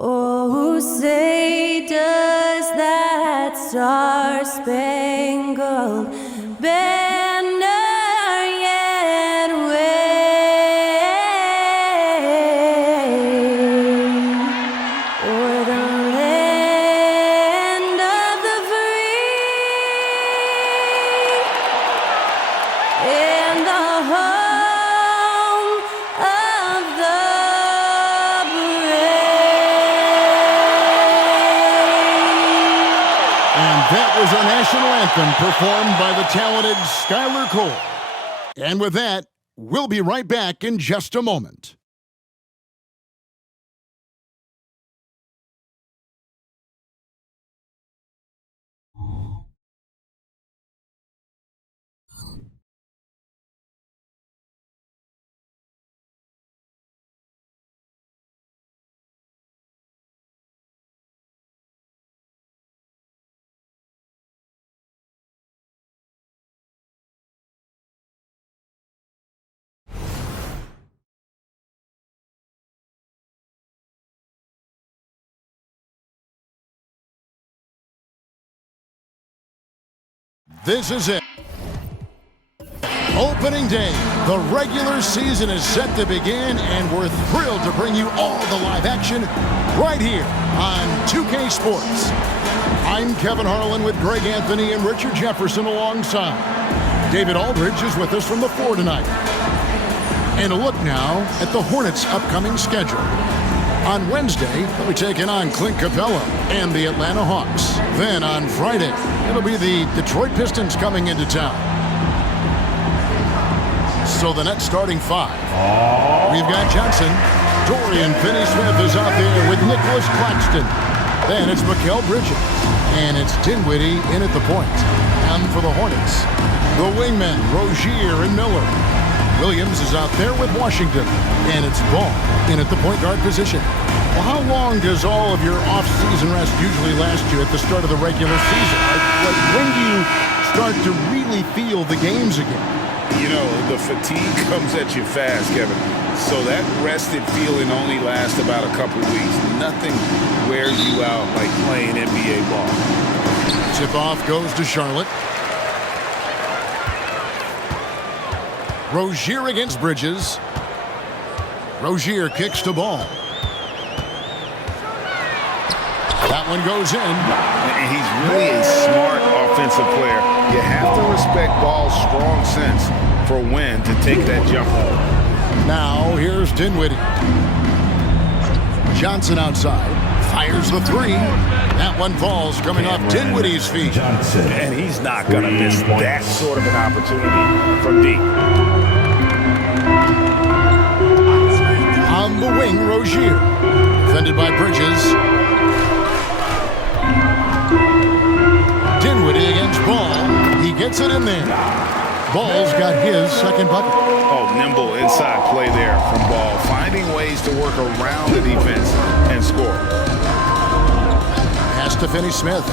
Oh, say does that star-spangled banner yet wave o'er the land of the free and the home of the That was our national anthem performed by the talented Skylar Cole. And with that, we'll be right back in just a moment. This is it. Opening day. The regular season is set to begin, and we're thrilled to bring you all the live action right here on 2K Sports. I'm Kevin Harlan with Greg Anthony and Richard Jefferson alongside. David Aldridge is with us from the floor tonight. And a look now at the Hornets' upcoming schedule. On Wednesday, they'll be taking on Clint Capella and the Atlanta Hawks. Then on Friday, it'll be the Detroit Pistons coming into town. So the next starting five. We've got Johnson. Dorian Finney-Smith is out there with Nicholas Claxton. Then it's Mikal Bridges. And it's Dinwiddie in at the point. And for the Hornets, the wingmen, Rozier and Miller. Williams is out there with Washington, and it's Ball in at the point guard position. Well, how long does all of your off-season rest usually last you at the start of the regular season? Like when do you start to really feel the games again? You know, the fatigue comes at you fast, Kevin. So that rested feeling only lasts about a couple weeks. Nothing wears you out like playing NBA ball. Tip-off goes to Charlotte. Rozier against Bridges. Rozier kicks to Ball. That one goes in. And he's really a smart offensive player. You have to respect Ball's strong sense for when to take that jump ball. Now here's Dinwiddie. Johnson outside. Fires the three. That one falls coming off Dinwiddie's feet. And he's not going to miss that sort of an opportunity from deep. On the wing, Rozier. Defended by Bridges. Dinwiddie against Ball. He gets it in there. Ball's got his second bucket. Oh, nimble inside play there from Ball. Finding ways to work around the defense and score. Pass to Finney-Smith.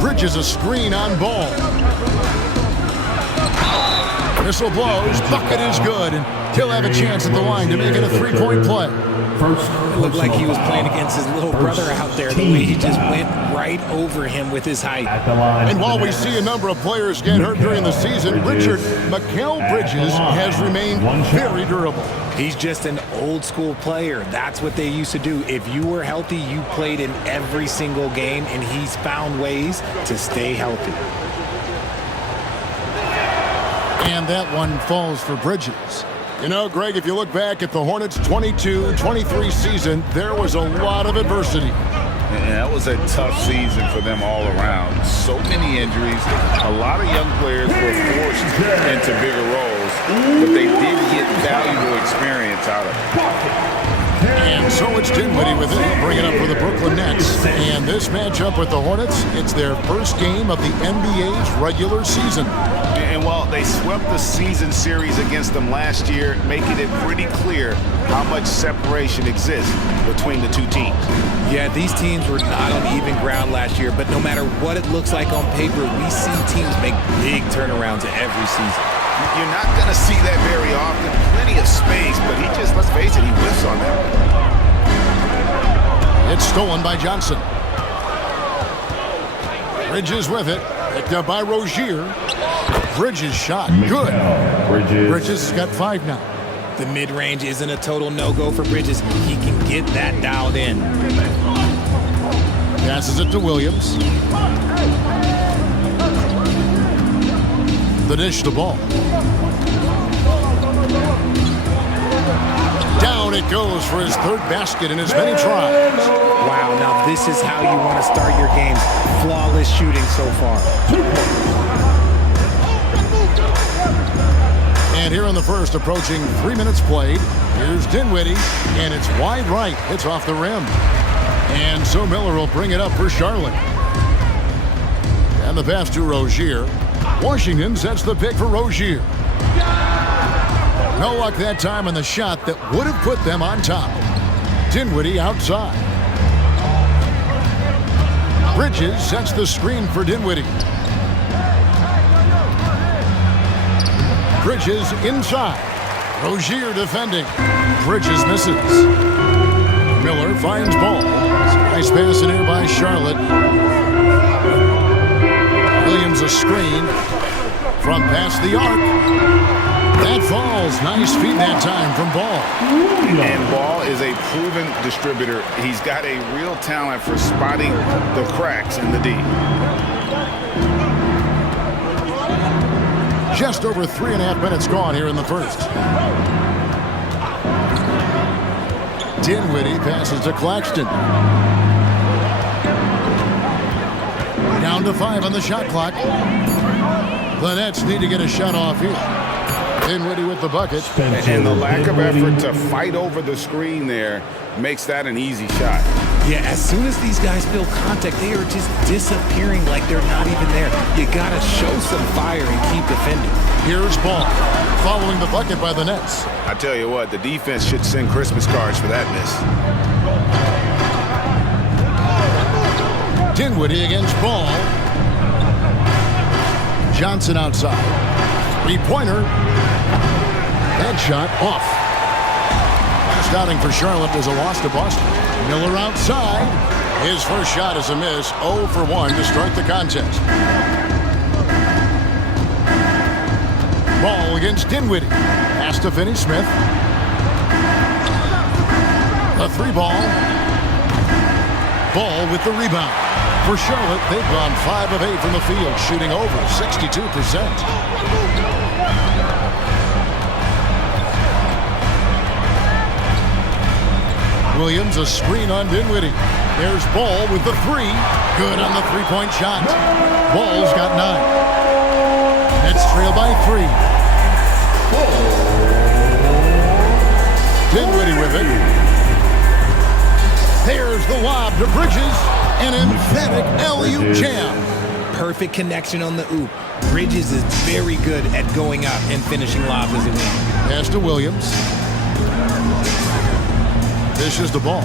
Bridges a screen on Ball. Whistle blows. Bucket is good. And he'll have a chance at the line to make it a three-point play. It looked like he was playing against his little brother out there. The way he just went right over him with his height. And while we see a number of players get hurt during the season, Richard, Mikal Bridges has remained very durable. He's just an old school player. That's what they used to do. If you were healthy, you played in every single game, and he's found ways to stay healthy. And that one falls for Bridges. You know, Greg, if you look back at the Hornets' 22-23 season, there was a lot of adversity. And that was a tough season for them all around. So many injuries. A lot of young players were forced into bigger roles, but they did get valuable experience out of it. And so it's Dinwiddie with it. He'll bring it up for the Brooklyn Nets. And this matchup with the Hornets, it's their first game of the NBA's regular season. And while they swept the season series against them last year, making it pretty clear how much separation exists between the two teams. Yeah, these teams were not on even ground last year, but no matter what it looks like on paper, we see teams make big turnarounds every season. You're not going to see that very often. Plenty of space, but he just, let's face it, he whiffs on that. It's stolen by Johnson. Bridges with it. Picked up by Rozier. Bridges shot. Good. Bridges has got 5 now. The mid-range isn't a total no-go for Bridges. He can get that dialed in. Passes it to Williams. The dish the ball. Down it goes for his 3rd basket in as many tries. Wow, now this is how you want to start your games. Flawless shooting so far. And here in the first, approaching 3 minutes played, here's Dinwiddie, and it's wide right. It's off the rim. And so Miller will bring it up for Charlotte. And the pass to Rozier. Washington sets the pick for Rozier. No luck that time on the shot that would have put them on top. Dinwiddie outside. Bridges sets the screen for Dinwiddie. Bridges inside. Rozier defending. Bridges misses. Miller finds ball. Nice pass in here by Charlotte. Williams a screen from past the arc. That falls. Nice feed that time from Ball. And Ball is a proven distributor. He's got a real talent for spotting the cracks in the D. Just over 3.5 minutes gone here in the first. Dinwiddie passes to Claxton. Down to 5 on the shot clock. The Nets need to get a shot off here. Dinwiddie with the bucket. And the lack of effort to fight over the screen there makes that an easy shot. Yeah, as soon as these guys feel contact, they are just disappearing like they're not even there. You gotta show some fire and keep defending. Here's Ball, following the bucket by the Nets. I tell you what, the defense should send Christmas cards for that miss. Dinwiddie against Ball. Johnson outside. 3-pointer. That shot off. Last outing for Charlotte is a loss to Boston. Miller outside. His first shot is a miss. 0 for 1 to start the contest. Ball against Dinwiddie. Pass to Finney-Smith. The 3-ball. Ball with the rebound. For Charlotte, they've gone 5 of 8 from the field, shooting over 62%. Williams, a screen on Dinwiddie. There's Ball with the 3. Good on the 3-point shot. Ball's got 9. Nets trail by 3. Dinwiddie with it. There's the lob to Bridges. An emphatic alley-oop jam. Perfect connection on the oop. Bridges is very good at going up and finishing lobs as a wing. Pass to Williams. Dishes the ball.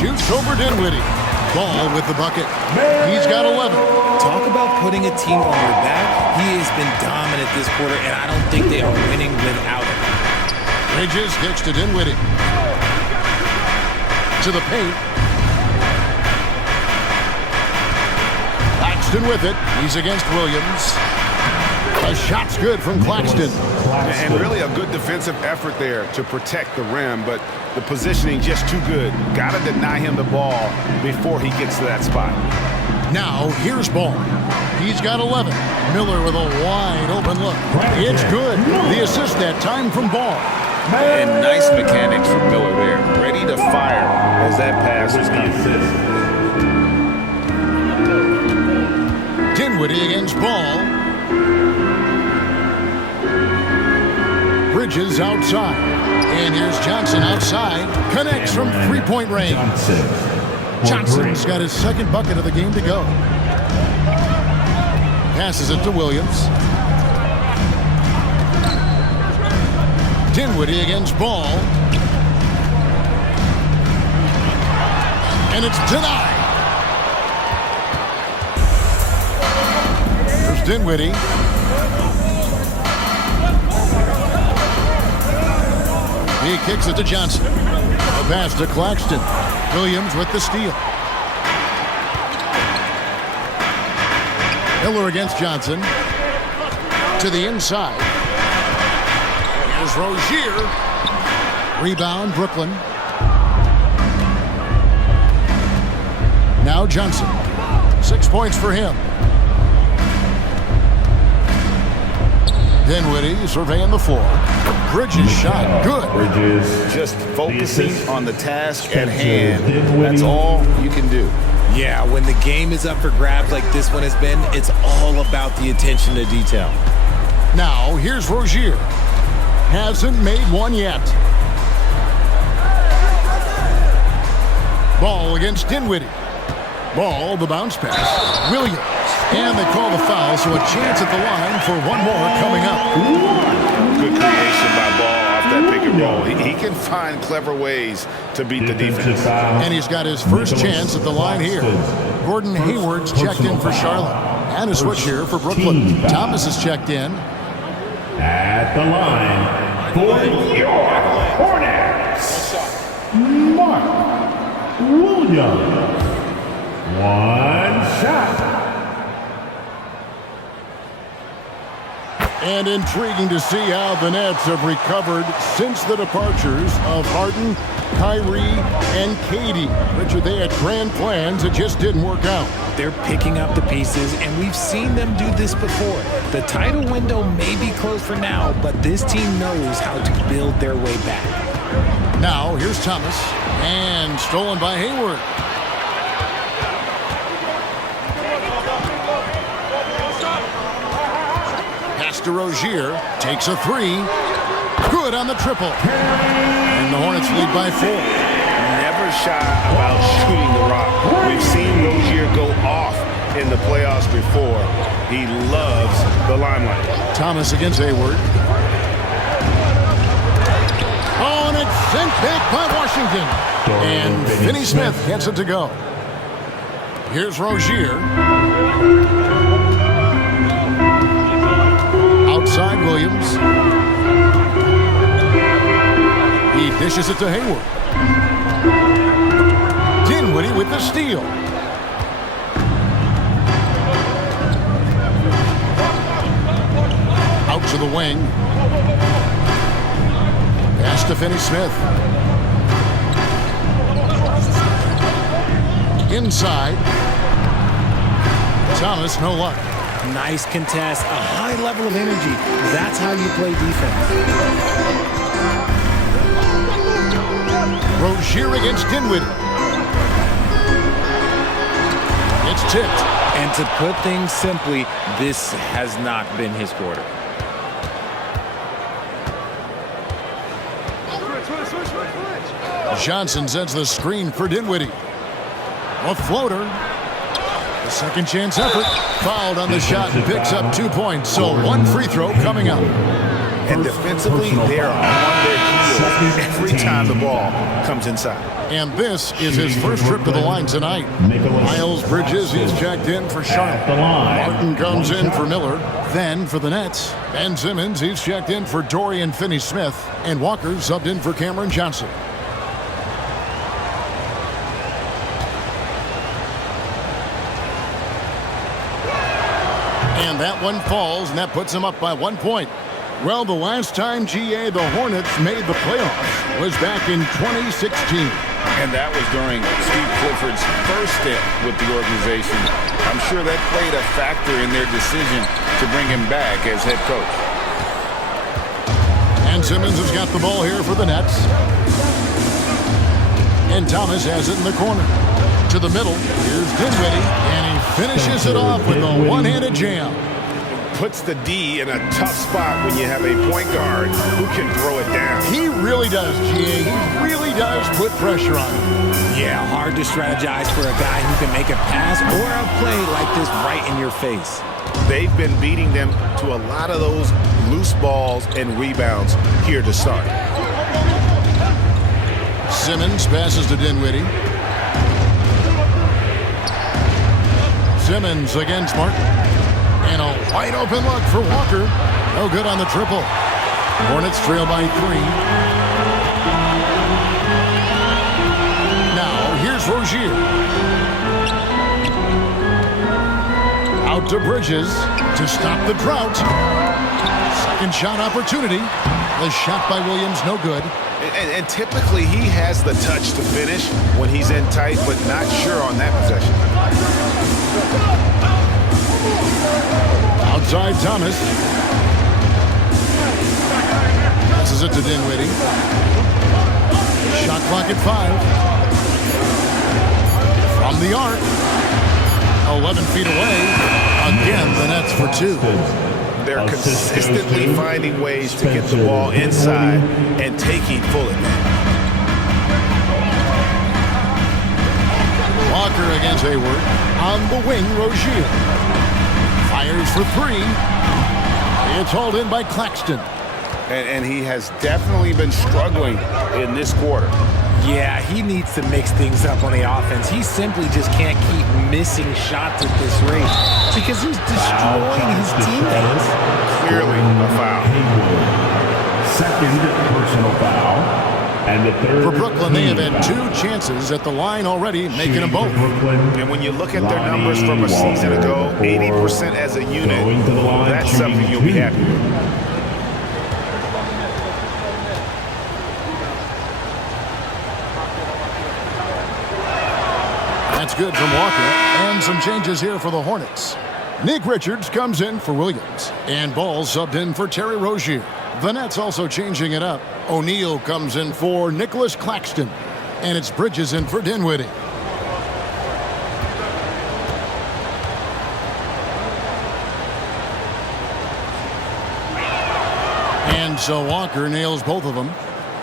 Shoots over Dinwiddie. Ball with the bucket. He's got 11. Talk about putting a team on your back. He has been dominant this quarter, and I don't think they are winning without him. Bridges kicks to Dinwiddie. To the paint. Claxton with it. He's against Williams. A shot's good from Claxton. And really a good defensive effort there to protect the rim, but the positioning just too good. Got to deny him the ball before he gets to that spot. Now, here's Ball. He's got 11. Miller with a wide open look. It's good. The assist that time from Ball. And nice mechanics from Miller there. Ready to fire as that pass is coming. Dinwiddie against Ball. Bridges outside. And here's Johnson outside. Connects from 3-point range. Johnson's got his 2nd bucket of the game to go. Passes it to Williams. Dinwiddie against Ball. And it's denied. Here's Dinwiddie. He kicks it to Johnson. A pass to Claxton. Williams with the steal. Miller against Johnson. To the inside. Here's Rozier. Rebound, Brooklyn. Now Johnson. 6 points for him. Dinwiddie surveying the floor. Bridges shot. Good. Bridges. Just focusing on the task at hand. That's all you can do. Yeah, when the game is up for grabs like this one has been, it's all about the attention to detail. Now, here's Rozier. Hasn't made one yet. Ball against Dinwiddie. Ball, the bounce pass. Williams. And they call the foul, so a chance at the line for one more coming up. Good creation by Ball off that pick and roll. He can find clever ways to beat the defense. And he's got his first chance at the line here. Gordon Hayward's checked in for Charlotte. And a switch here for Brooklyn. Thomas is checked in. At the line for your Hornets, Mark Williams. One shot. And intriguing to see how the Nets have recovered since the departures of Harden, Kyrie, and Katie. Richard, they had grand plans. It just didn't work out. They're picking up the pieces, and we've seen them do this before. The title window may be closed for now, but this team knows how to build their way back. Now, here's Thomas. And stolen by Hayward. To Rozier, takes a three. Good on the triple. And the Hornets lead by 4. Never shy about shooting the rock. We've seen Rozier go off in the playoffs before. He loves the limelight. Thomas against Hayward. Oh, and it's sent back by Washington. And Finney Smith gets it to go. Here's Rozier. Outside Williams. He dishes it to Hayward. Dinwiddie with the steal. Out to the wing. Pass to Finney Smith. Inside. Thomas, no luck. Nice contest, a high level of energy. That's how you play defense. Rozier against Dinwiddie. It's tipped. And to put things simply, this has not been his quarter. Johnson sends the screen for Dinwiddie. A floater. The second chance effort. Fouled on the shot and picks up 2 points. So one free throw coming up. And defensively, they are on their heels every time the ball comes inside. And this is his first trip to the line tonight. Miles Bridges, he's checked in for Charlotte. Martin comes in for Miller. Then for the Nets, Ben Simmons, he's checked in for Dorian Finney-Smith. And Walker subbed in for Cameron Johnson. And that one falls, and that puts him up by 1 point. Well, the last time, GA, the Hornets made the playoffs was back in 2016. And that was during Steve Clifford's first stint with the organization. I'm sure that played a factor in their decision to bring him back as head coach. And Simmons has got the ball here for the Nets. And Thomas has it in the corner. To the middle, here's Dinwiddie, and he finishes it off with a one-handed jam. Puts the D in a tough spot when you have a point guard who can throw it down. He really does, GA. He really does put pressure on him. Yeah, hard to strategize for a guy who can make a pass or a play like this right in your face. They've been beating them to a lot of those loose balls and rebounds here to start. Simmons passes to Dinwiddie. Simmons against Martin. And a wide open look for Walker. No good on the triple. Hornets trail by 3. Out to Bridges to stop the drought. Second shot opportunity. The shot by Williams, no good. And typically he has the touch to finish when he's in tight, but not sure on that possession. Outside Thomas. Passes it to Dinwiddie. Shot clock at 5. From the arc. 11 feet away. Again, the Nets for 2. They're consistently finding ways to get the ball inside and taking full advantage. Walker against Hayward. On the wing, Rozier. Fires for 3. It's hauled in by Claxton. And he has definitely been struggling in this quarter. Yeah, he needs to mix things up on the offense. He simply just can't keep missing shots at this rate because he's destroying his teammates. Clearly a foul. Second personal foul. And the third For Brooklyn, they have had 2 chances at the line already, making them both. And when you look at their numbers from a season ago, 80% as a unit, that's something you'll be happy with. That's good from Walker. And some changes here for the Hornets. Nick Richards comes in for Williams. And Ball subbed in for Terry Rozier. The Nets also changing it up. O'Neal comes in for Nicholas Claxton. And it's Bridges in for Dinwiddie. And so Walker nails both of them.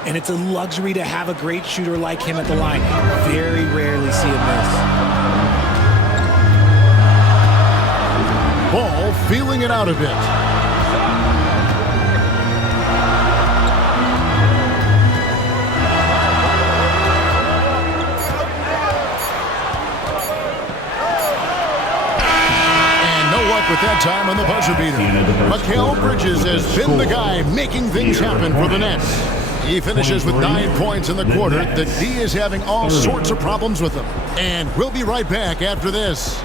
And it's a luxury to have a great shooter like him at the line. Very rarely see him miss. Ball feeling it out a bit. And no luck with that time on the buzzer beater. Mikal Bridges has been the guy making things happen for the Nets. He finishes with 9 points in the quarter. The D is having all sorts of problems with him. And we'll be right back after this.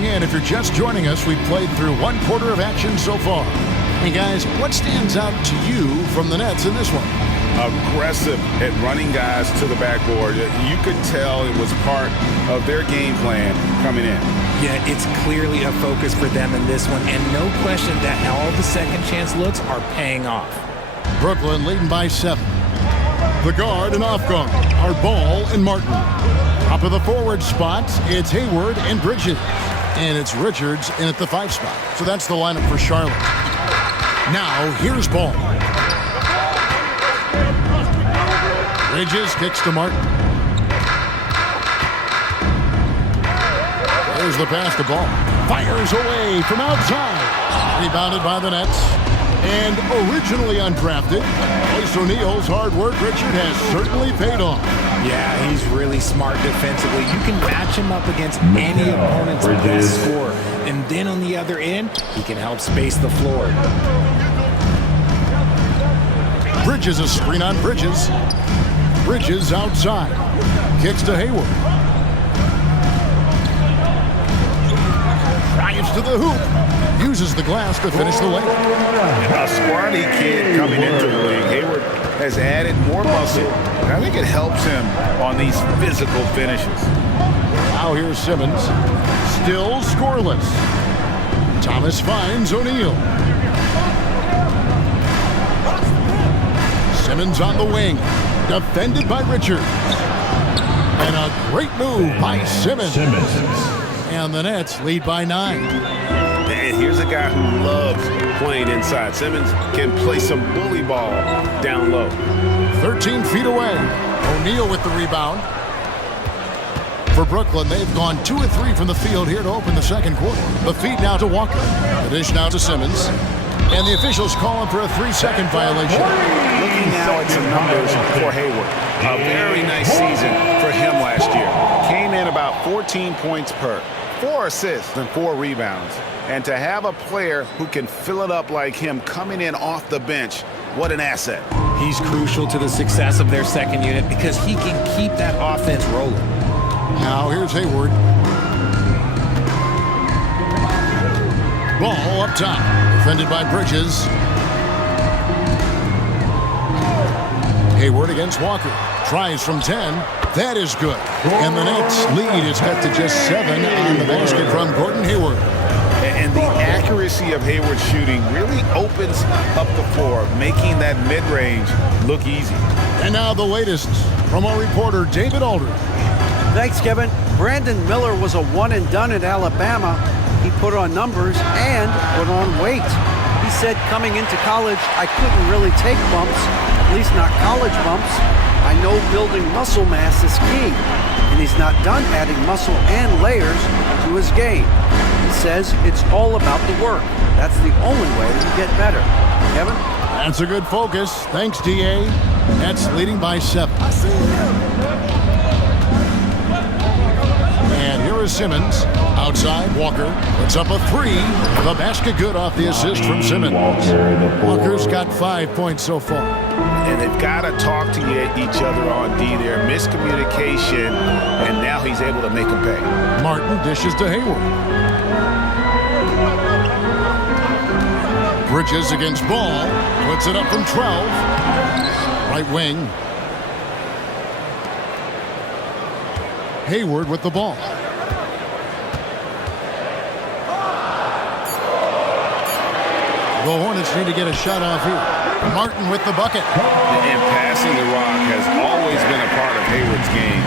And if you're just joining us, we've played through 1 quarter of action so far. Hey guys, what stands out to you from the Nets in this one? Aggressive at running guys to the backboard. You could tell it was part of their game plan coming in. Yeah, it's clearly a focus for them in this one, and no question that all the second chance looks are paying off. Brooklyn leading by 7. The guard and off guard are Ball and Martin. Up of the forward spots, it's Hayward and Bridges. And it's Richards in at the 5 spot. So that's the lineup for Charlotte. Now, here's Ball. Bridges kicks to Martin. There's the pass to Ball. Fires away from outside. Rebounded by the Nets. And originally undrafted, Royce O'Neal's hard work, Richard, has certainly paid off. Yeah, he's really smart defensively. You can match him up against any opponent's best scorer. And then on the other end, he can help space the floor. Bridges a screen on Bridges. Bridges outside. Kicks to Hayward. Drives to the hoop. Uses the glass to finish the lane. A scrawny kid coming into the league. Hayward has added more muscle. And I think it helps him on these physical finishes. Now here's Simmons. Still scoreless. Thomas finds O'Neal. Simmons on the wing. Defended by Richards. And a great move by Simmons. And the Nets lead by 9. And here's a guy who loves playing inside. Simmons can play some bully ball down low. 13 feet away. O'Neal with the rebound. For Brooklyn, they've gone 2 of 3 from the field here to open the second quarter. The feed now to Walker. The dish now to Simmons. And the officials calling for a 3-second violation. Looking now at some numbers for Hayward. A very nice season for him last year. Came in about 14 points per, 4 assists and 4 rebounds. And to have a player who can fill it up like him coming in off the bench, what an asset. He's crucial to the success of their second unit because he can keep that offense rolling. Now here's Hayward. Ball up top. Defended by Bridges. Hayward against Walker. Tries from 10. That is good. And the Nets lead is cut to just 7 on the basket from Gordon Hayward. And the accuracy of Hayward's shooting really opens up the floor, making that mid-range look easy. And now the latest from our reporter, David Aldridge. Thanks, Kevin. Brandon Miller was a one-and-done at Alabama. He put on numbers and put on weight. He said coming into college, I couldn't really take bumps, at least not college bumps. I know building muscle mass is key, and he's not done adding muscle and layers to his game. He says it's all about the work. That's the only way to get better. Kevin? That's a good focus. Thanks, D.A. Nets leading by 7. And here is Simmons. Outside, Walker puts up a 3. The basket good off the assist from Simmons. Walker's got 5 points so far. And they've got to talk to each other on D there. Miscommunication, and now he's able to make him pay. Martin dishes to Hayward. Bridges against Ball. Puts it up from 12. Right wing. Hayward with the ball. The Hornets need to get a shot off here. Martin with the bucket. And passing the rock has always been a part of Hayward's game.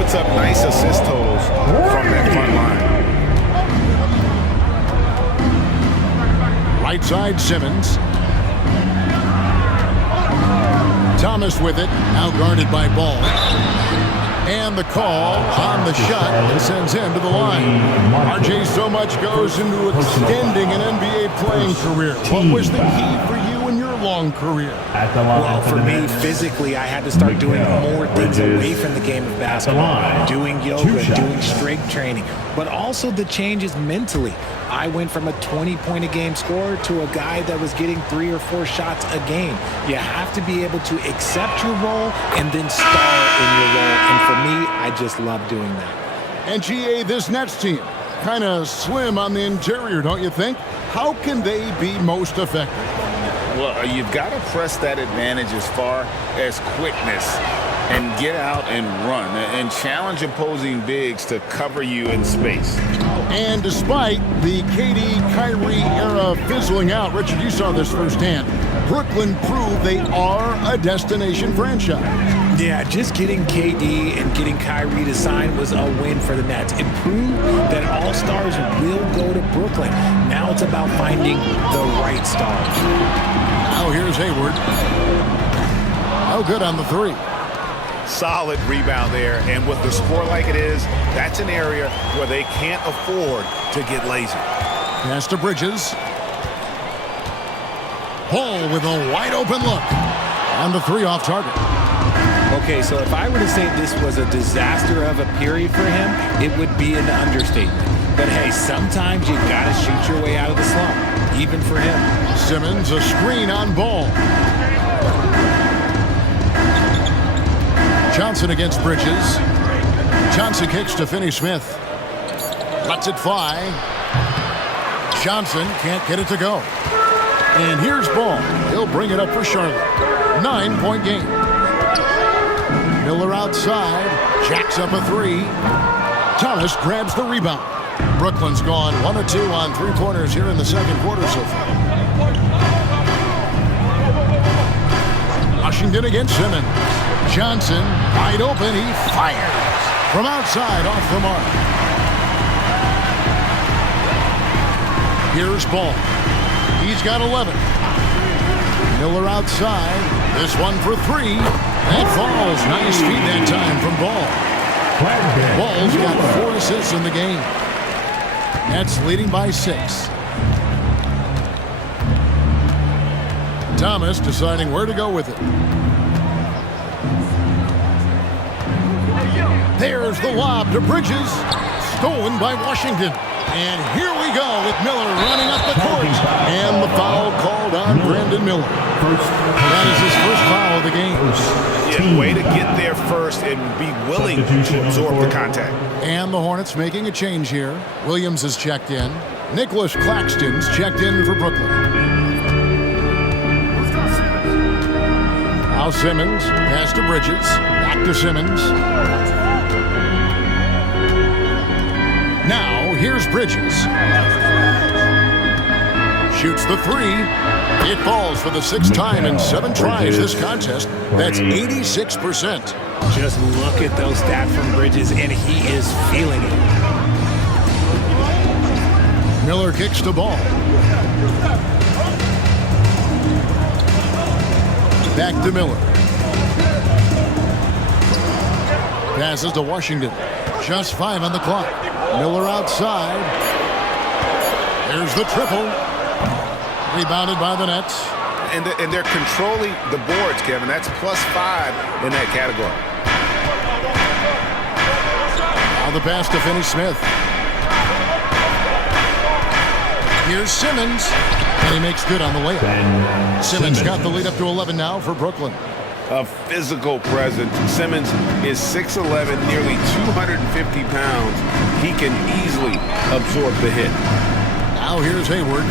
Puts up nice assist totals from that front line. Right side, Simmons. Thomas with it. Now guarded by Ball. And the call on the shot that sends him to the line. RJ, so much goes into extending an NBA playing career. What was the key for you in your long career? Well, for me, physically, I had to start doing more things away from the game of basketball. Doing yoga, doing strength training, but also the changes mentally. I went from a 20-point-a-game scorer to a guy that was getting 3 or 4 shots a game. You have to be able to accept your role and then star in your role. And for me, I just love doing that. And GA, this Nets team, kind of slim on the interior, don't you think? How can they be most effective? Well, you've got to press that advantage as far as quickness and get out and run and challenge opposing bigs to cover you in space. And despite the KD Kyrie era fizzling out, Richard, you saw this firsthand, Brooklyn proved they are a destination franchise. Yeah, just getting KD and getting Kyrie to sign was a win for the Nets. It proved that all stars will go to Brooklyn. Now it's about finding the right stars. Now here's Hayward. Oh, good on the 3. Solid rebound there, and with the score like it is, that's an area where they can't afford to get lazy. Pass to Bridges. Hall with a wide open look. On the 3 off target. Okay, so if I were to say this was a disaster of a period for him, it would be an understatement. But hey, sometimes you gotta shoot your way out of the slump, even for him. Simmons, a screen on Ball. Johnson against Bridges. Johnson kicks to Finney-Smith. Lets it fly. Johnson can't get it to go. And here's Ball. He'll bring it up for Charlotte. 9-point game. Miller outside. Jacks up a 3. Thomas grabs the rebound. Brooklyn's gone 1 of 2 on 3-pointers here in the second quarter so far. Washington against Simmons. Johnson, wide open, he fires. From outside, off the mark. Here's Ball. He's got 11. Miller outside. This one for 3. That falls. Nice feed that time from Ball. Ball's got 4 assists in the game. Nets leading by 6. Thomas deciding where to go with it. There's the lob to Bridges. Stolen by Washington. And here we go with Miller running up the court. And the foul called on Brandon Miller. That is his first foul of the game. Yeah, way to get there first and be willing to absorb the contact. And the Hornets making a change here. Williams is checked in. Nicholas Claxton's checked in for Brooklyn. Now Simmons, pass to Bridges. Back to Simmons. Now, here's Bridges. Shoots the 3. It falls for the 6th time in 7 tries this contest. That's 86%. Just look at those stats from Bridges, and he is feeling it. Miller kicks the ball. Back to Miller. Passes to Washington. Just 5 on the clock. Miller outside. There's the triple. Rebounded by the Nets. And they're controlling the boards, Kevin. That's +5 in that category. Now the pass to Finney-Smith. Here's Simmons. And he makes good on the layup. Simmons got the lead up to 11 now for Brooklyn. A physical presence. Simmons is 6'11", nearly 250 pounds. He can easily absorb the hit. Now here's Hayward.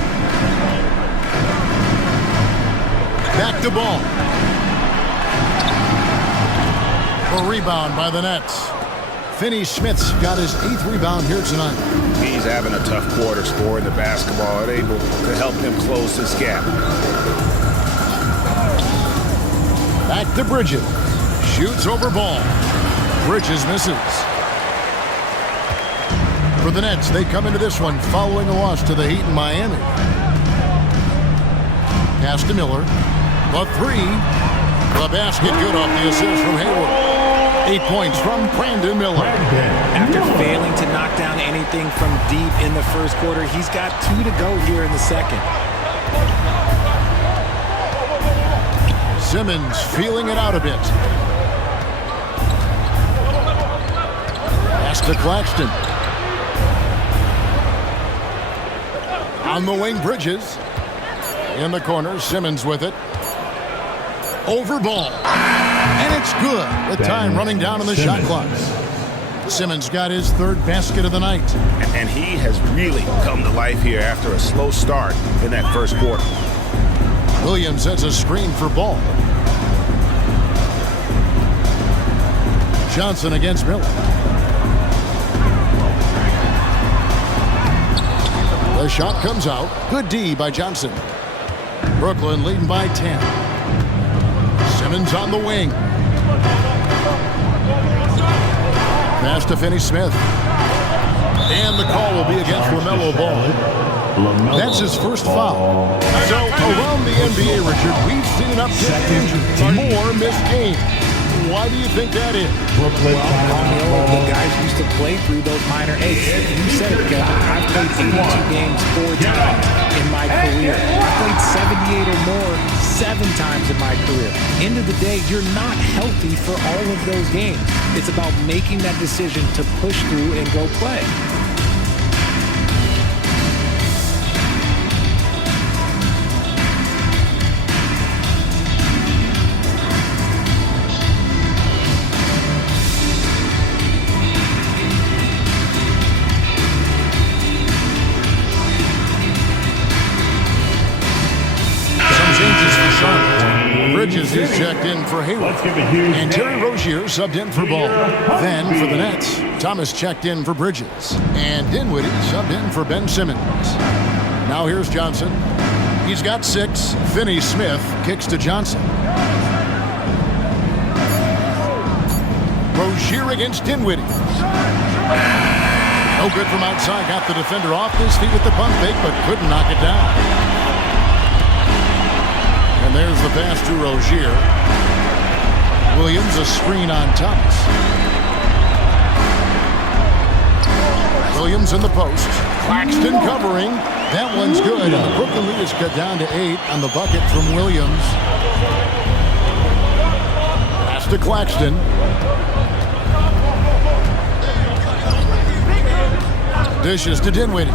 Back to ball. A rebound by the Nets. Finney-Smith's got his 8th rebound here tonight. He's having a tough quarter, scoring the basketball and able to help him close this gap. Back to Bridges. Shoots over ball. Bridges misses. For the Nets, they come into this one following a loss to the Heat in Miami. Pass to Miller. The 3. The basket good off the assist from Hayward. 8 points from Brandon Miller. After failing to knock down anything from deep in the first quarter, he's got 2 to go here in the second. Simmons feeling it out a bit. Pass to Claxton. On the wing, Bridges. In the corner, Simmons with it. Over ball. And it's good with time running down on the shot clock. Simmons got his 3rd basket of the night. And he has really come to life here after a slow start in that first quarter. Williams sets a screen for ball. Johnson against Miller. The shot comes out. Good D by Johnson. Brooklyn leading by 10. Simmons on the wing. Pass to Finney-Smith. And the call will be against LaMelo Ball. That's his first foul. So around the NBA, Richard, we've seen an uptick in injuries. More missed games. Why do you think that is? Well, the guys used to play through those minor aches. You said it, Kevin. I've played 82 games 4 times in my career. I've played 78 or more 7 times in my career. End of the day, you're not healthy for all of those games. It's about making that decision to push through and go play. Bridges is checked in for Hayward. And Terry Rozier subbed in for Ball. Then for the Nets, Thomas checked in for Bridges. And Dinwiddie subbed in for Ben Simmons. Now here's Johnson. He's got 6. Finney-Smith kicks to Johnson. Rozier against Dinwiddie. No good from outside. Got the defender off his feet with the pump fake, but couldn't knock it down. And there's the pass to Rozier. Williams a screen on Thomas. Williams in the post. Claxton covering. That one's good. And the Brooklyn lead is cut down to 8 on the bucket from Williams. Pass to Claxton. Dishes to Dinwiddie.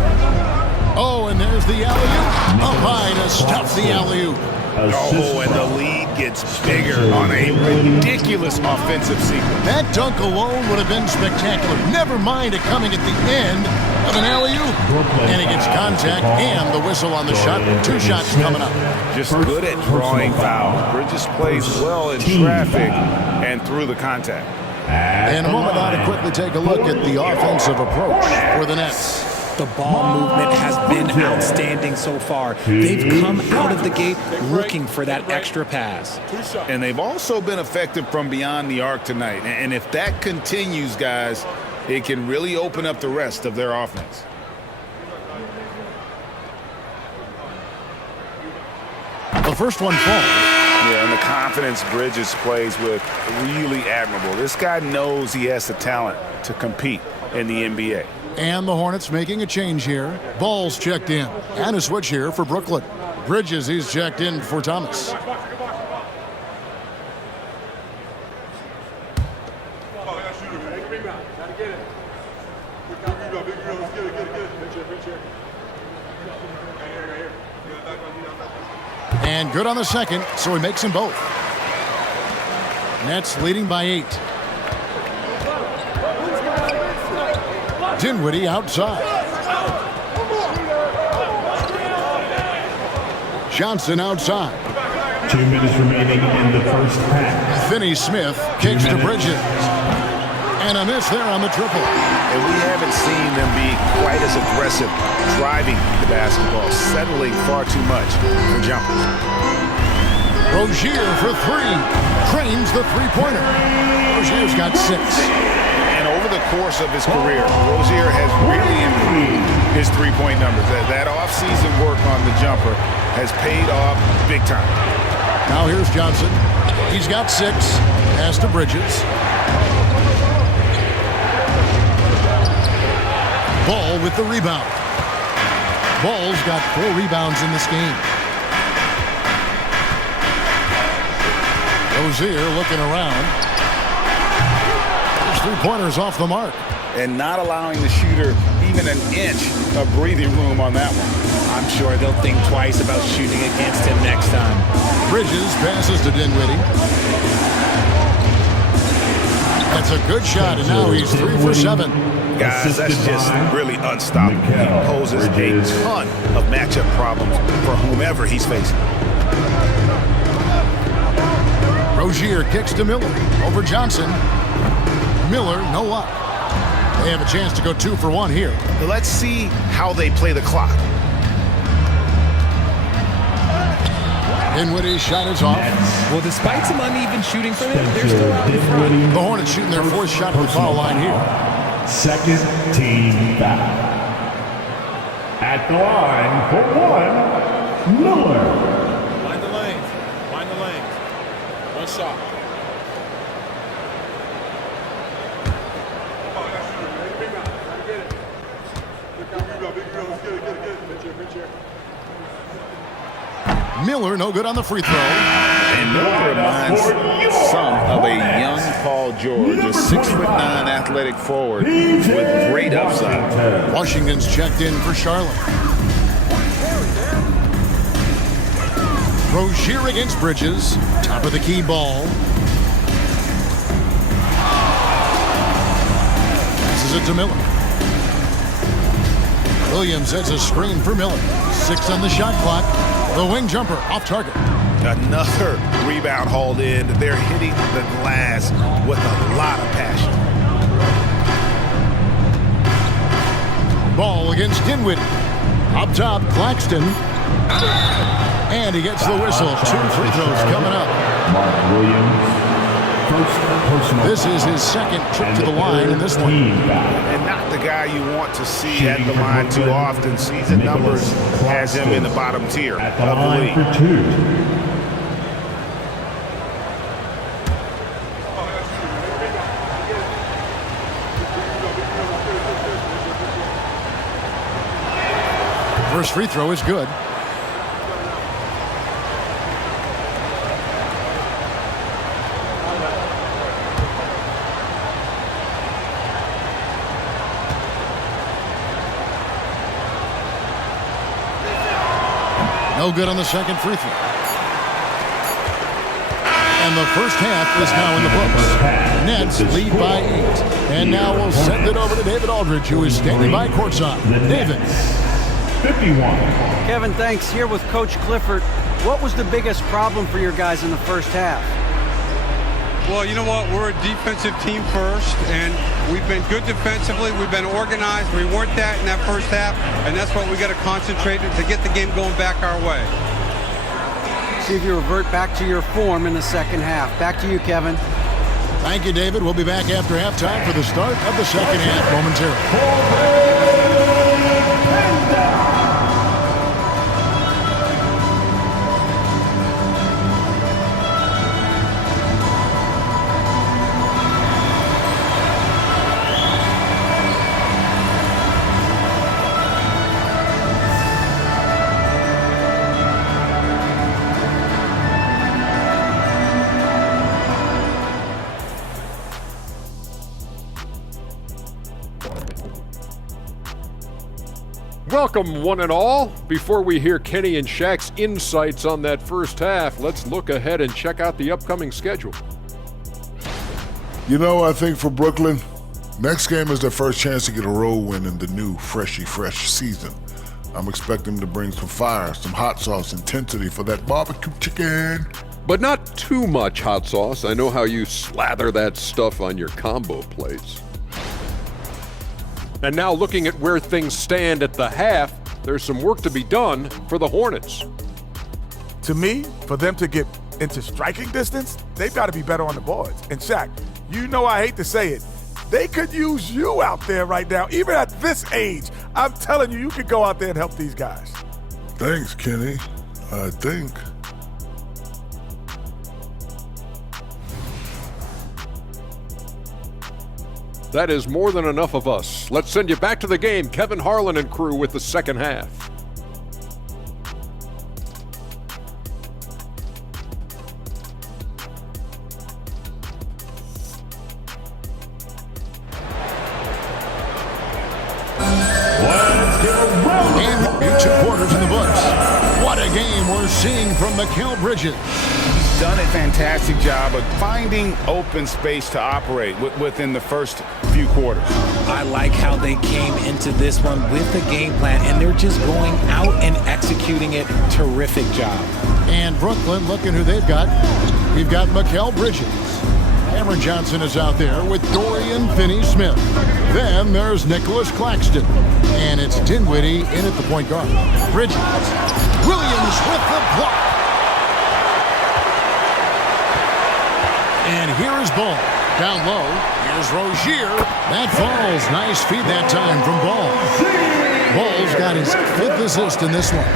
Oh, and there's the alley-oop. Up high to stuff the alley-oop. Oh, and the lead gets bigger on a ridiculous offensive sequence. That dunk alone would have been spectacular. Never mind it coming at the end of an alley-oop. And he gets contact and the whistle on the shot. 2 shots coming up. Just good at drawing fouls. Bridges plays well in traffic and through the contact. And a moment now to quickly take a look at the offensive approach for the Nets. The ball movement has been outstanding so far. They've come out of the gate looking for that extra pass. And they've also been effective from beyond the arc tonight. And if that continues, guys, it can really open up the rest of their offense. The first one falls. Yeah, and the confidence Bridges plays with, really admirable. This guy knows he has the talent to compete in the NBA. And the Hornets making a change here. Ball's checked in. And a switch here for Brooklyn. Bridges, he's checked in for Thomas. And good on the second, so he makes them both. Nets leading by 8. Dinwiddie outside. Johnson outside. 2 minutes remaining in the first half. Finney-Smith kicks to Bridges. And a miss there on the triple. And we haven't seen them be quite as aggressive driving the basketball, settling far too much for jumpers. Rozier for 3. Cranes the three-pointer. Rozier's got 6. And over the course of his career, Rozier has really improved his three-point numbers. That off-season work on the jumper has paid off big time. Now here's Johnson. He's got 6. Pass to Bridges. Ball with the rebound. Ball's got 4 rebounds in this game. Rozier looking around. His three-pointer's off the mark. And not allowing the shooter even an inch of breathing room on that one. I'm sure they'll think twice about shooting against him next time. Bridges passes to Dinwiddie. That's a good shot, and now he's 3 for 7. Guys, that's just really unstoppable. He poses a ton of matchup problems for whomever he's facing. Rozier kicks to Miller over Johnson. Miller, no luck. They have a chance to go 2 for 1 here. Let's see how they play the clock. Dinwiddie's shot is off. Well, despite some uneven shooting from him, they're still out in front. The Hornets shooting their 4th shot at the foul line here. Second team foul. At the line for 1, Miller. Find the lanes. Find the lanes. One shot. Miller, no good on the free throw. And Miller reminds some of a young Paul George, a 6'9" athletic forward with great upside. Washington's checked in for Charlotte. Rozier against Bridges. Top of the key ball. Passes it to Miller. Williams has a screen for Miller. 6 on the shot clock. The wing jumper off target. Another rebound hauled in. They're hitting the glass with a lot of passion. Ball against Dinwiddie. Up top, Claxton. And he gets the whistle. 2 free throws coming up. Mark Williams. First personal. This is his 2nd trip to the line in this one. And not the guy you want to see at the line too often. Season numbers has him in the bottom tier At the of the line league. for 2. First free throw is good. No good on the second free throw. And the first half is now in the books. Nets lead by 8. And now we'll send it over to David Aldridge, who is standing by courtside. David. 51. Kevin, thanks. Here with Coach Clifford. What was the biggest problem for your guys in the first half? Well, you know what? We're a defensive team first, and we've been good defensively. We've been organized. We weren't that in that first half, and that's what we got to concentrate on to get the game going back our way. See if you revert back to your form in the second half. Back to you, Kevin. Thank you, David. We'll be back after halftime for the start of the second half momentarily. Welcome, one and all. Before we hear Kenny and Shaq's insights on that first half, let's look ahead and check out the upcoming schedule. You know, I think for Brooklyn, next game is their first chance to get a road win in the new fresh season. I'm expecting them to bring some fire, some hot sauce intensity for that barbecue chicken. But not too much hot sauce. I know how you slather that stuff on your combo plates. And now looking at where things stand at the half, there's some work to be done for the Hornets. To me, for them to get into striking distance, they've got to be better on the boards. And Shaq, you know I hate to say it, they could use you out there right now, even at this age. I'm telling you, you could go out there and help these guys. Thanks, Kenny. I think. That is more than enough of us. Let's send you back to the game. Kevin Harlan and crew with the second half. And 2 quarters in the books. What a game we're seeing from Mikal Bridges. Done a fantastic job of finding open space to operate within the first few quarters. I like how they came into this one with a game plan, and they're just going out and executing it. Terrific job. And Brooklyn, looking who they've got. We've got Mikal Bridges. Cameron Johnson is out there with Dorian Finney-Smith. Then there's Nicholas Claxton. And it's Dinwiddie in at the point guard. Bridges. Williams with the block. And here is Ball. Down low. Here's Rozier. That falls. Nice feed that time from Ball. Ball's got his 5th assist in this one.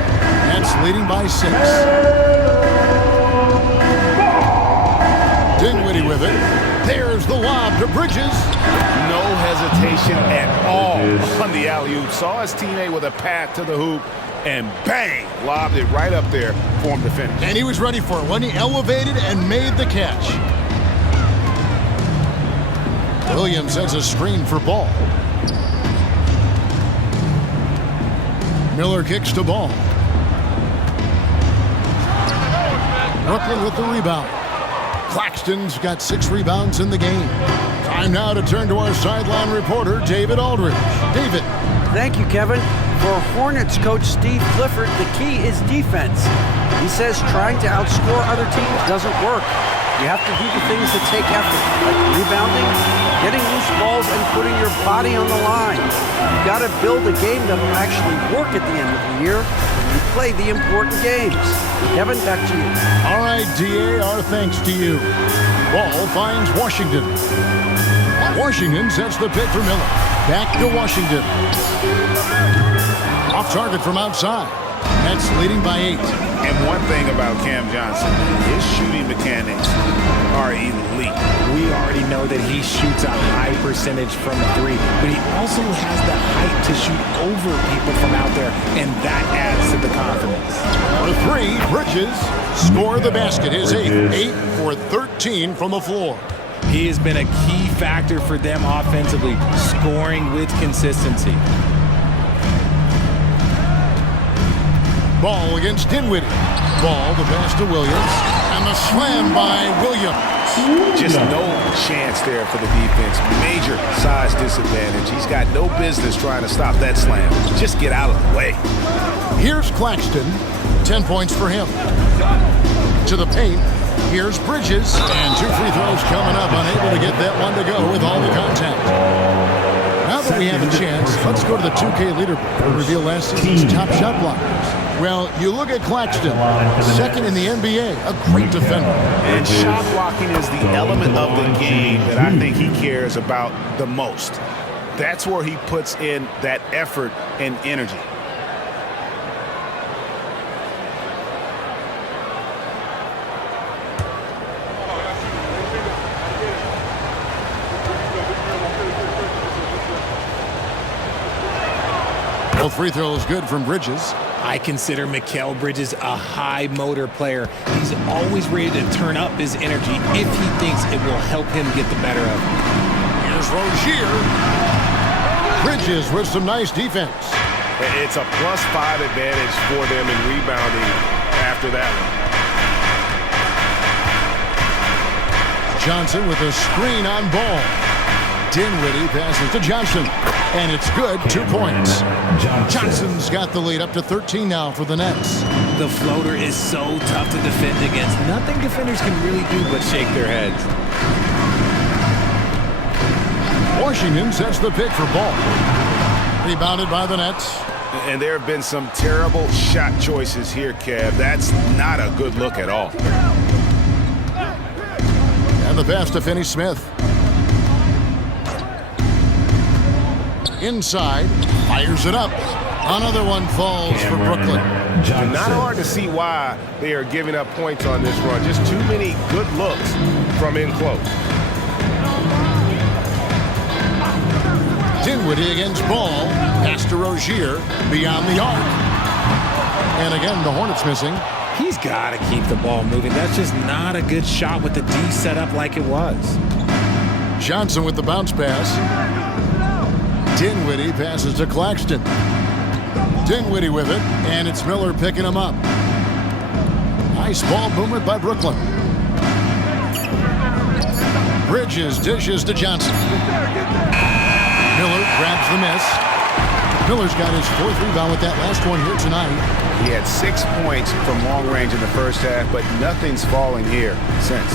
That's leading by 6. Dinwiddie with it. There's the lob to Bridges. No hesitation at all on the alley-oop. Saw his teammate with a path to the hoop, and bang, lobbed it right up there for him to finish. And he was ready for it when he elevated and made the catch. Williams sends a screen for Ball. Miller kicks to Ball. Brooklyn with the rebound. Claxton's got 6 rebounds in the game. Time now to turn to our sideline reporter, David Aldridge. David. Thank you, Kevin. For Hornets coach Steve Clifford, the key is defense. He says trying to outscore other teams doesn't work. You have to do the things that take effort, like rebounding, getting loose balls, and putting your body on the line. You've got to build a game that will actually work at the end of the year when you play the important games. Kevin, back to you. All right, DA, our thanks to you. Ball finds Washington. Washington sets the pick for Miller. Back to Washington. Off target from outside. That's leading by 8. And one thing about Cam Johnson, his shooting mechanics are elite. We already know that he shoots a high percentage from three, but he also has the height to shoot over people from out there, and that adds to the confidence. For three, Bridges scored the basket, his eighth, 8 for 13 from the floor. He has been a key factor for them offensively, scoring with consistency. Ball against Dinwiddie. Ball, the pass to Williams, and the slam by Williams. Just no chance there for the defense. Major size disadvantage. He's got no business trying to stop that slam. Just get out of the way. Here's Claxton, 10 points for him. To the paint, here's Bridges, and 2 free throws coming up, unable to get that one to go with all the contact. Now that we have a chance, let's go to the 2K leaderboard and reveal last season's top shot blockers. Well, you look at Claxton, second in the NBA, a great defender. And shot blocking is the element of the game that I think he cares about the most. That's where he puts in that effort and energy. Both free throws good from Bridges. I consider Mikal Bridges a high motor player. He's always ready to turn up his energy if he thinks it will help him get the better of him. Here's Rozier. Bridges with some nice defense. It's a +5 advantage for them in rebounding after that one. Johnson with a screen on Ball. Dinwiddie passes to Johnson, and it's good, 2 points. Johnson's got the lead up to 13 now for the Nets. The floater is so tough to defend against. Nothing defenders can really do but shake their heads. Washington sets the pick for Ball. Rebounded by the Nets. And there have been some terrible shot choices here, Kev. That's not a good look at all. And the pass to Finney-Smith. Inside, fires it up. Another one falls for Brooklyn. Not hard to see why they are giving up points on this run. Just too many good looks from in close. Dinwiddie against Ball. Pass to Rozier beyond the arc. And again, the Hornets missing. He's got to keep the ball moving. That's just not a good shot with the D set up like it was. Johnson with the bounce pass. Dinwiddie passes to Claxton. Dinwiddie with it, and it's Miller picking him up. Nice ball movement by Brooklyn. Bridges dishes to Johnson. Miller grabs the miss. Miller's got his 4th rebound with that last one here tonight. He had 6 points from long range in the first half, but nothing's falling here since.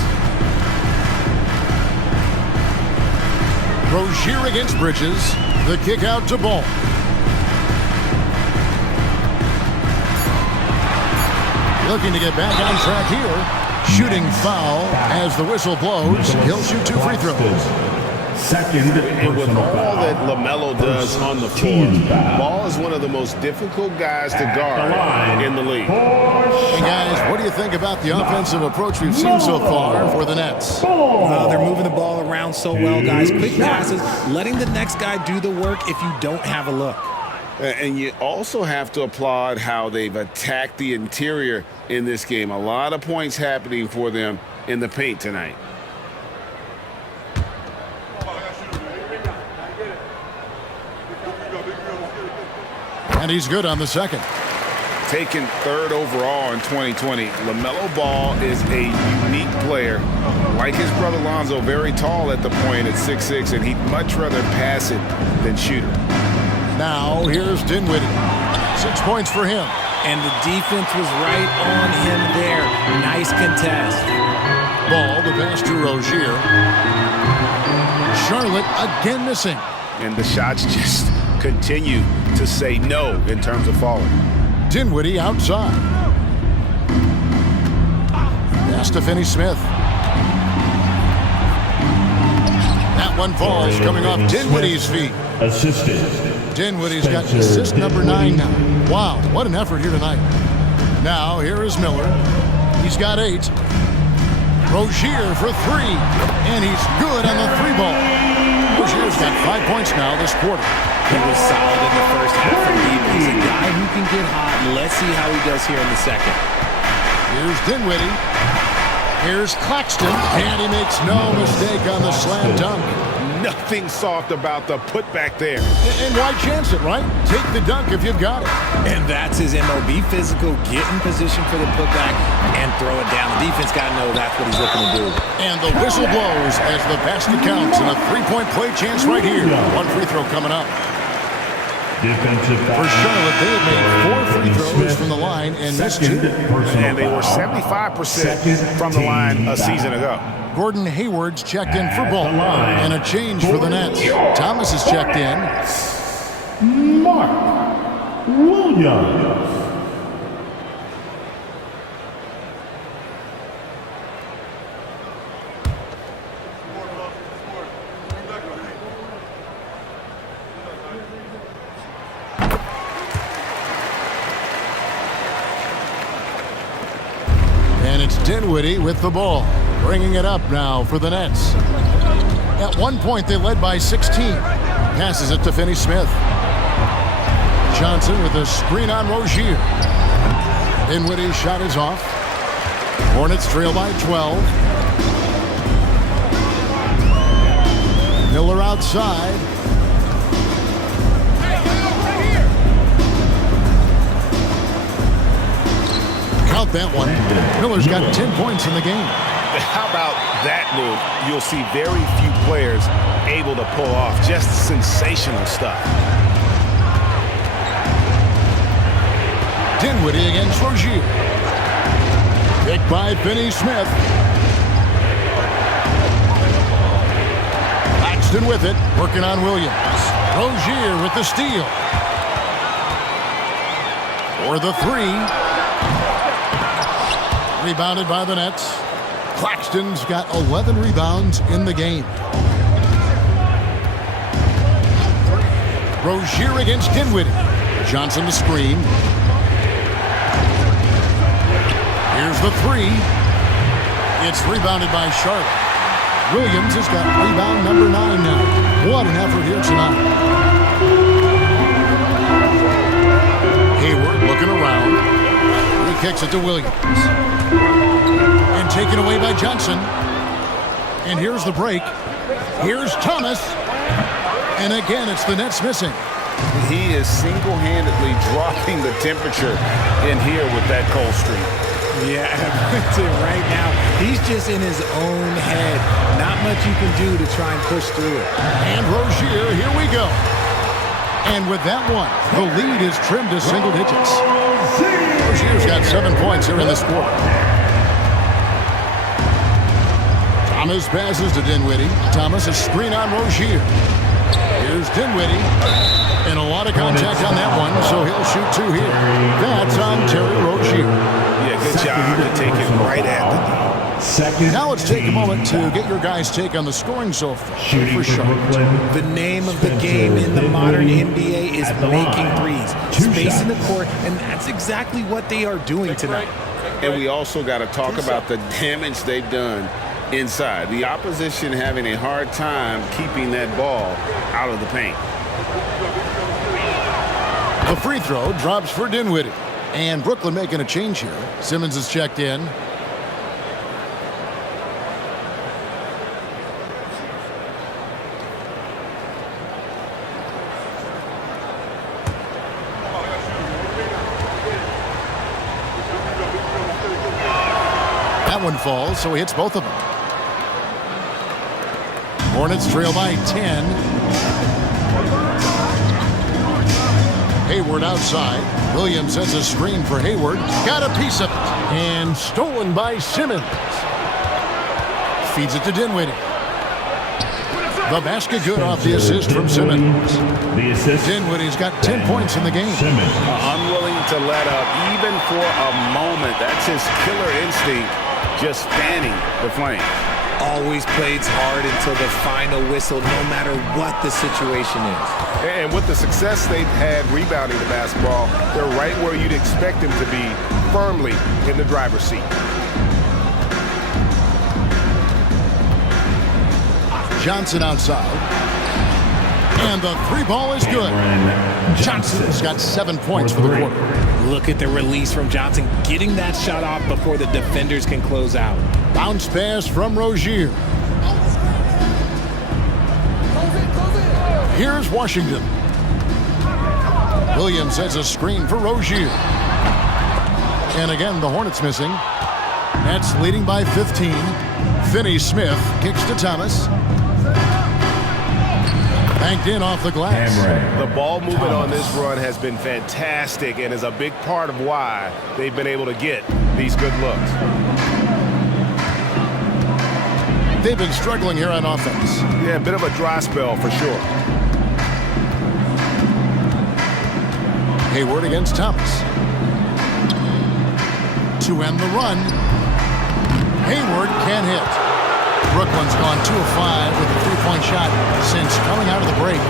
Rozier against Bridges. The kick out to Ball. Looking to get back on track here. Shooting foul as the whistle blows. He'll shoot 2 free throws. Second and with all foul. that LaMelo does on the floor, Ball is one of the most difficult guys to guard in the league. Hey guys, what do you think about the offensive approach we've seen so far for the Nets? They're moving the ball around so well, guys. Quick passes, letting the next guy do the work if you don't have a look. And you also have to applaud how they've attacked the interior in this game. A lot of points happening for them in the paint tonight. And he's good on the second. Taken 3rd overall in 2020, LaMelo Ball is a unique player. Like his brother Lonzo, very tall at the point at 6'6", and he'd much rather pass it than shoot it. Now here's Dinwiddie. 6 points for him. And the defense was right on him there. Nice contest. Ball, the pass to Rozier. Charlotte again missing. And the shots just continue to say no in terms of falling. Dinwiddie outside. Pass to Finney-Smith. That one falls coming off Dinwiddie's feet. Assistant. Dinwiddie's got assist number 9 now. Wow, what an effort here tonight. Now, here is Miller. He's got 8. Rozier for three, and he's good on the three ball. Rozier's got 5 points now this quarter. He was solid in the first half from deep. He's a guy who can get hot. Let's see how he does here in the second. Here's Dinwiddie. Here's Claxton, and he makes no mistake on the slam dunk. Nothing soft about the putback there. And why chance it, right? Take the dunk if you've got it. And that's his MO. Be physical, get in position for the putback, and throw it down. The defense got to know that's what he's looking to do. And the whistle blows as the basket counts, and a three-point play chance right here. One free throw coming up. For Charlotte, they have made 4 free throws from the line and missed 2. And they were 75% from the line a season ago. Gordon Hayward's checked in for ball. And a change for the Nets. Thomas is checked in. Mark Williams. And it's Dinwiddie with the ball, bringing it up now for the Nets. At one point, they led by 16. Passes it to Finney-Smith. Johnson with a screen on Rozier. Dinwiddie's shot is off. Hornets trail by 12. Miller outside. Count that one. Miller's got 10 points in the game. How about that move? You'll see very few players able to pull off just sensational stuff. Dinwiddie against Rozier. Picked by Finney-Smith. Claxton with it, working on Williams. Rozier with the steal. For the three. Rebounded by the Nets. Claxton's got 11 rebounds in the game. Rozier against Dinwiddie. Johnson the screen. Here's the three. It's rebounded by Charlotte. Williams has got rebound number 9 now. What an effort here tonight. Hayward looking around. He kicks it to Williams. And taken away by Johnson. And here's the break. Here's Thomas. And again, it's the Nets missing. He is single-handedly dropping the temperature in here with that cold streak. Yeah, right now, he's just in his own head. Not much you can do to try and push through it. And Rozier, here we go. And with that one, the lead is trimmed to single digits. Rozier's got 7 points here in this quarter. Thomas passes to Dinwiddie. Thomas a screen on Rozier. Here's Dinwiddie. And a lot of contact on that one, so he'll shoot 2 here. That's on Terry Rozier. Yeah, good job to take it right at the D. Now let's take a moment to get your guys' take on the scoring so far for Charlotte. The name of the game in the modern NBA is making threes. Space in the court, and that's exactly what they are doing tonight. And we also got to talk about the damage they've done inside. The opposition having a hard time keeping that ball out of the paint. The free throw drops for Dinwiddie. And Brooklyn making a change here. Simmons is checked in. That one falls, so he hits both of them. Hornets trail by 10. Hayward outside. Williams sets a screen for Hayward. Got a piece of it. And stolen by Simmons. Feeds it to Dinwiddie. The basket good off the assist from Simmons. Dinwiddie's got 10 points in the game. Unwilling to let up even for a moment. That's his killer instinct, just fanning the flame. Always plays hard until the final whistle, no matter what the situation is. And with the success they've had rebounding the basketball, they're right where you'd expect them to be, firmly in the driver's seat. Johnson outside. And the three ball is good. Johnson's got 7 points for the quarter. Look at the release from Johnson, getting that shot off before the defenders can close out. Bounce pass from Rozier. Here's Washington. Williams has a screen for Rozier. And again, the Hornets missing. Nets leading by 15. Finney-Smith kicks to Thomas. Banked in off the glass. The ball movement on this run has been fantastic and is a big part of why they've been able to get these good looks. They've been struggling here on offense. Yeah, a bit of a dry spell for sure. Hayward against Thomas. To end the run. Hayward can't hit. Brooklyn's gone 2 of 5 with a three-point shot since coming out of the break.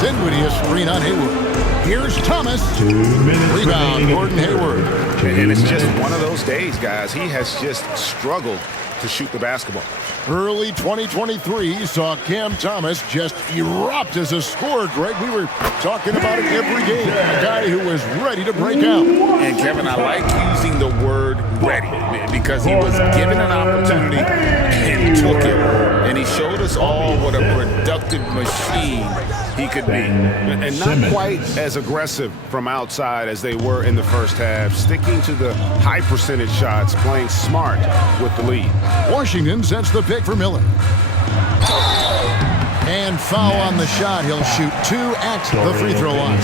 Dinwiddie is screen on Hayward. Here's Thomas. 2 minutes Rebound, Gordon Hayward. And it's just one of those days, guys. He has just struggled to shoot the basketball. Early 2023 saw Cam Thomas just erupt as a scorer, Greg. We were talking about it every game. A guy who was ready to break out. And, Kevin, I like using the word ready because he was given an opportunity and took it. And he showed us all what a productive machine he could be. And not quite as aggressive from outside as they were in the first half, sticking to the high percentage shots, playing smart with the lead. Washington sets the pick for Miller. And foul on the shot. He'll shoot 2 at the free throw line.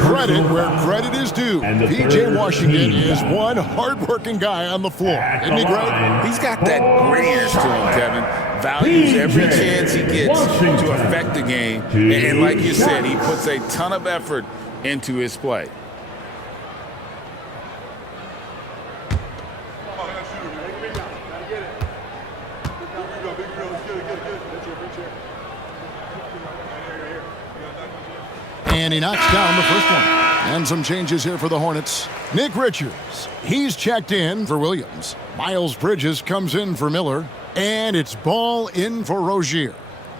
Credit where credit is due. P.J. Washington is one hard-working guy on the floor. Isn't he, Greg? He's got that grittiness to him, Kevin. Values every chance he gets to affect the game. And like you said, he puts a ton of effort into his play. And he knocks down the first one. And some changes here for the Hornets. Nick Richards, he's checked in for Williams. Miles Bridges comes in for Miller. And it's Ball in for Rozier.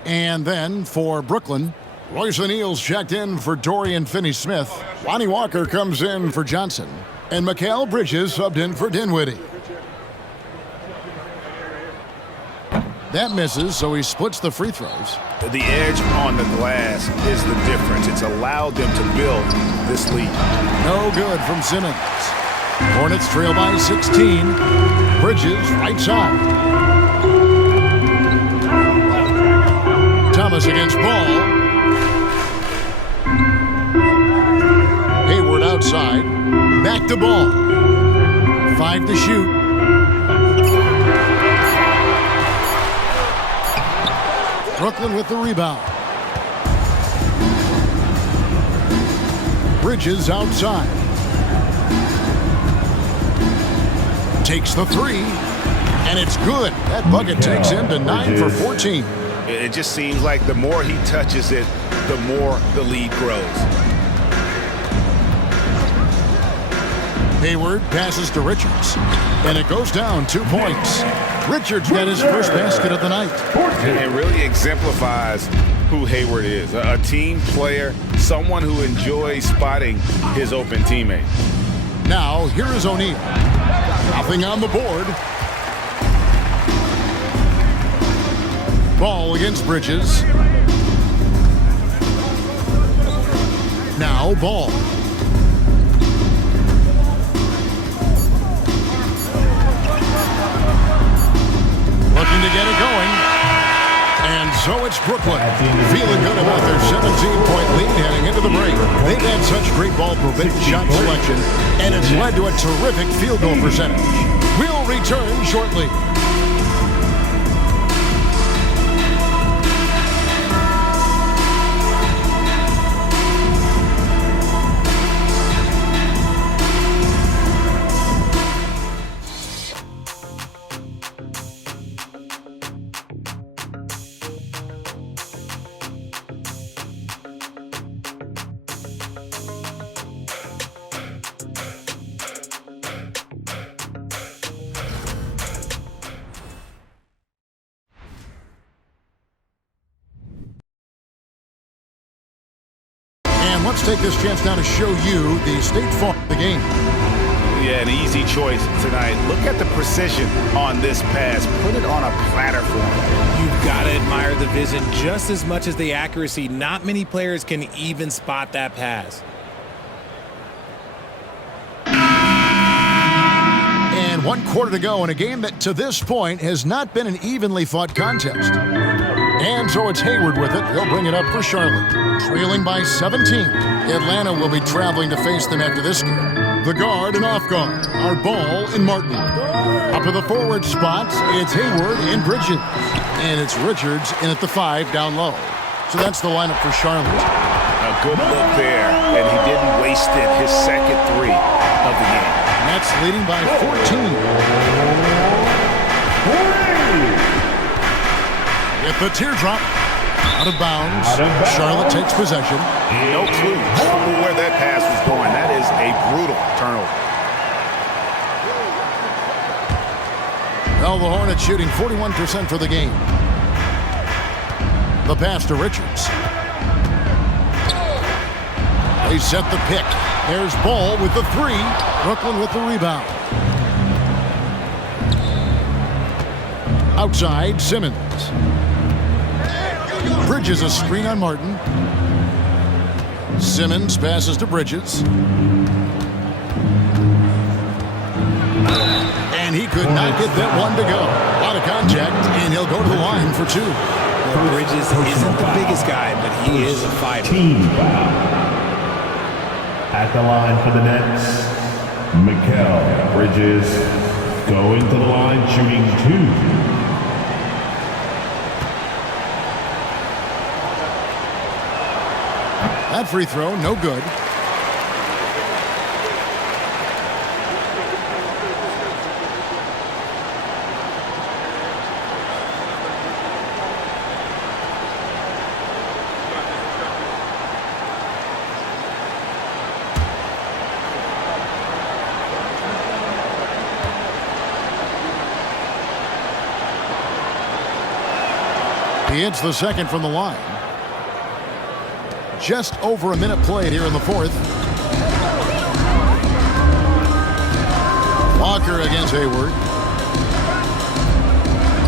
And then for Brooklyn, Royce O'Neal's checked in for Dorian Finney-Smith. Lonnie Walker comes in for Johnson. And Mikal Bridges subbed in for Dinwiddie. That misses, so he splits the free throws. The edge on the glass is the difference. It's allowed them to build this lead. No good from Simmons. Hornets trail by 16. Bridges right side. Thomas against Ball. Hayward outside. Back to Ball. 5 to shoot. Brooklyn with the rebound. Bridges outside. Takes the 3, and it's good. That bucket takes him to 9 for 14. It just seems like the more he touches it, the more the lead grows. Hayward passes to Richards, and it goes down 2 points. Richards got his first basket of the night. It really exemplifies who Hayward is. A team player, someone who enjoys spotting his open teammate. Now, here is O'Neal. Nothing on the board. Ball against Bridges. Now, Ball. Looking to get it going. And so it's Brooklyn. Feeling good about their 17-point lead heading into the break. They've had such great ball shot selection, and it's led to a terrific field goal percentage. We'll return shortly. And let's take this chance now to show you the State Farm the game. Yeah, an easy choice tonight. Look at the precision on this pass. Put it on a platter for him. You've got to admire the vision just as much as the accuracy. Not many players can even spot that pass. And 1 quarter to go in a game that to this point has not been an evenly fought contest. And so it's Hayward with it. He'll bring it up for Charlotte. Trailing by 17. Atlanta will be traveling to face them after this game. The guard and off guard are Ball and Martin. Up to the forward spots, it's Hayward and Bridges. And it's Richards in at the 5 down low. So that's the lineup for Charlotte. A good look there, and he didn't waste it. His second 3 of the game. Nets leading by 14. With the teardrop. Out of bounds. Charlotte takes possession. No clue where that pass was going. That is a brutal turnover. Well, the Hornets shooting 41% for the game. The pass to Richards. They set the pick. There's Ball with the 3. Brooklyn with the rebound. Outside, Simmons. Bridges a screen on Martin. Simmons passes to Bridges. And he could not get that one to go. A lot of contact, and he'll go to the line for 2. Well, Bridges isn't the biggest guy, but he is a fighter. Team foul. At the line for the Nets, Mikal Bridges going to the line, shooting 2. That free throw, no good. He hits the second from the line. Just over a minute played here in the 4th. Walker against Hayward.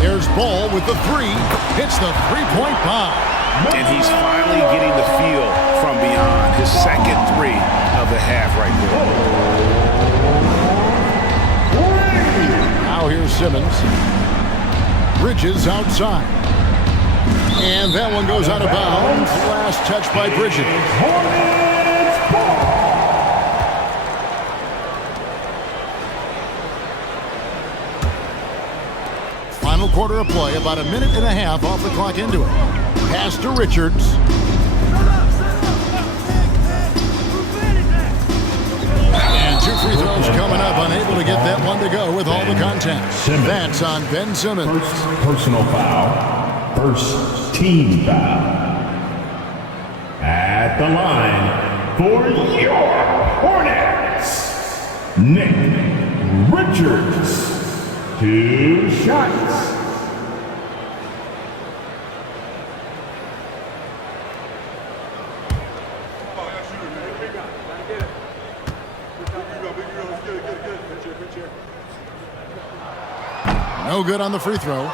There's Ball with the 3. Hits the three-point bomb. And he's finally getting the feel from beyond. His second 3 of the half right there. Now here's Simmons. Bridges outside. And that one goes out of bounds. Last touch by Bridges. Final quarter of play, about a minute and a half off the clock into it. Pass to Richards. And 2 free throws coming up, unable to get that one to go with all the contact. That's on Ben Simmons. First personal foul. First team foul. At the line for your Hornets, Nick Richards. 2 shots. No good on the free throw.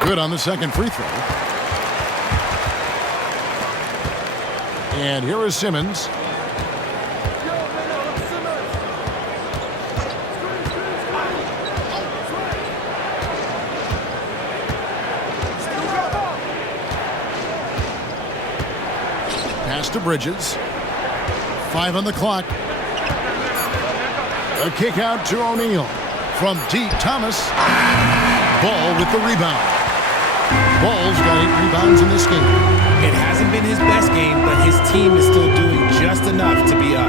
Good on the second free throw. And here is Simmons. Pass to Bridges. 5 on the clock. A kick out to O'Neal. From deep, Thomas. Ball with the rebound. Ball's got 8 rebounds in this game. It hasn't been his best game, but his team is still doing just enough to be up.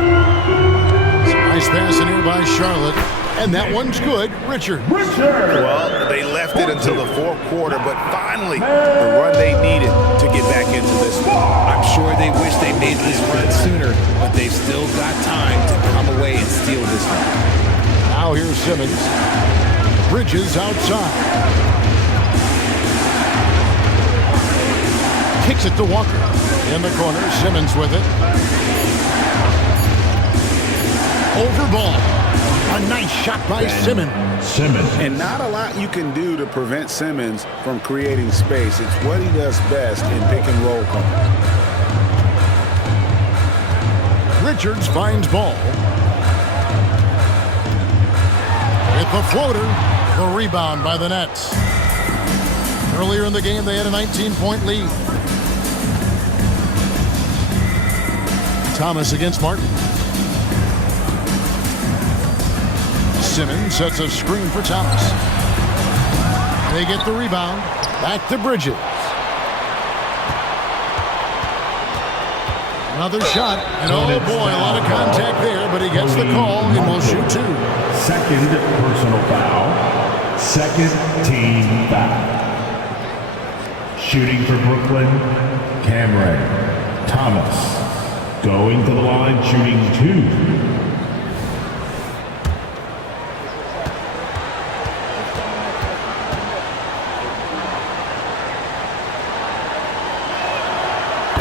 Nice pass in here by Charlotte. And that one's good. Richard. Well, they left it until the 4th quarter, but finally the run they needed to get back into this one. I'm sure they They wish they made this run sooner, but they've still got time to come away and steal this one. Now here's Simmons. Bridges outside. Kicks it to Walker. In the corner, Simmons with it. Over ball. A nice shot by Simmons. And not a lot you can do to prevent Simmons from creating space. It's what he does best in pick and roll coverage. Richards finds ball. With the floater, the rebound by the Nets. Earlier in the game, they had a 19-point lead. Thomas against Martin. Simmons sets a screen for Thomas. They get the rebound. Back to Bridges. Another shot. And oh boy, a lot of contact there, but he gets the call and will shoot two. Second personal foul. Second team foul. Shooting for Brooklyn, Cameron Thomas. Going to the line, shooting two.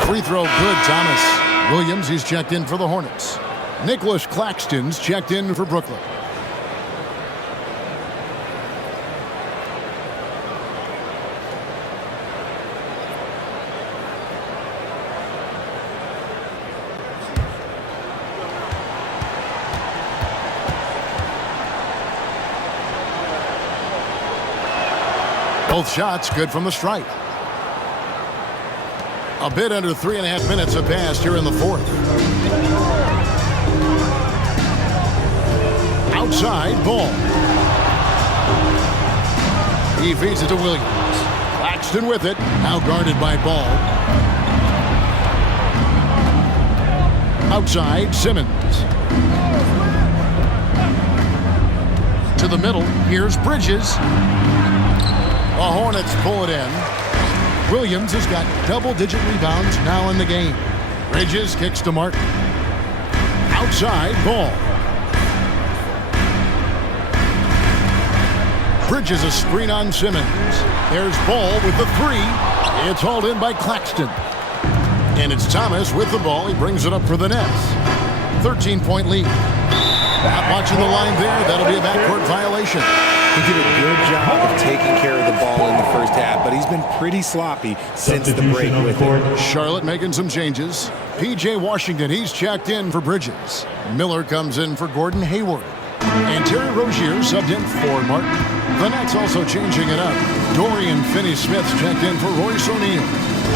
Free throw good, Thomas. Williams, he's checked in for the Hornets. Nicholas Claxton's checked in for Brooklyn. Both shots good from the stripe. A bit under 3.5 minutes have passed here in the fourth. Outside ball. He feeds it to Williams. Claxton with it. Now guarded by Ball. Outside Simmons. To the middle. Here's Bridges. The Hornets pull it in. Williams has got double-digit rebounds now in the game. Bridges kicks to Martin. Outside Ball. Bridges a screen on Simmons. There's Ball with the three. It's hauled in by Claxton. And it's Thomas with the ball. He brings it up for the Nets. 13-point lead. Not watching the line there. That'll be a backcourt violation. He did a good job of taking care of the ball in the first half, but he's been pretty sloppy since the break with it. Charlotte making some changes. P.J. Washington, he's checked in for Bridges. Miller comes in for Gordon Hayward. And Terry Rozier subbed in for Martin. The Nets also changing it up. Dorian Finney-Smith's checked in for Royce O'Neal.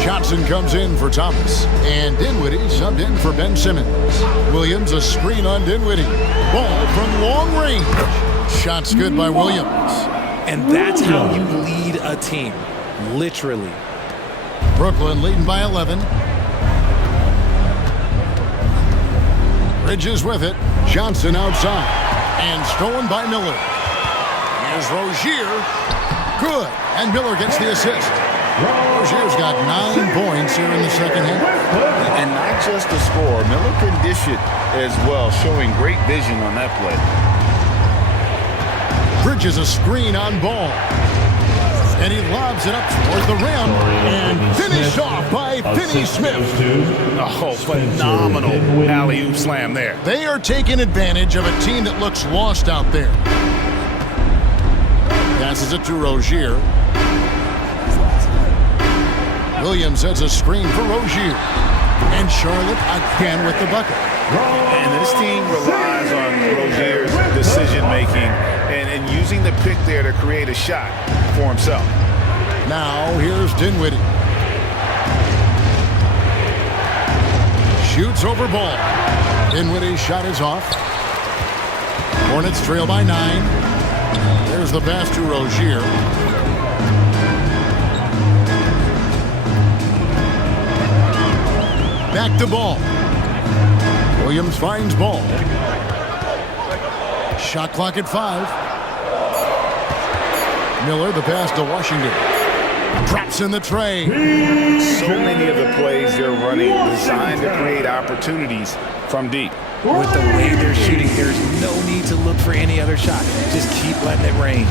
Johnson comes in for Thomas. And Dinwiddie subbed in for Ben Simmons. Williams a screen on Dinwiddie. Ball from long range. Shots good by Williams. And that's how you lead a team. Literally. Brooklyn leading by 11. Bridges with it. Johnson outside. And stolen by Miller. Here's Rozier. Good. And Miller gets the assist. Rozier's got 9 points here in the second half. And not just the score. Miller can dish it as well, showing great vision on that play. Bridges a screen on Ball. And he lobs it up toward the rim. And finished off by Finney-Smith. Oh, phenomenal alley-oop slam there. They are taking advantage of a team that looks lost out there. Passes it to Rozier. Williams sets a screen for Rozier. And Charlotte again with the bucket. And this team relies on Rozier's decision-making and using the pick there to create a shot for himself. Now here's Dinwiddie. Shoots over Ball. Dinwiddie's shot is off. Hornets trail by 9. There's the pass to Rozier. Back to Ball. Williams finds Ball. Shot clock at 5. Miller, the pass to Washington. Drops in the tray. So many of the plays they're running designed to create opportunities from deep. With the way they're shooting, there's no need to look for any other shot. Just keep letting it rain.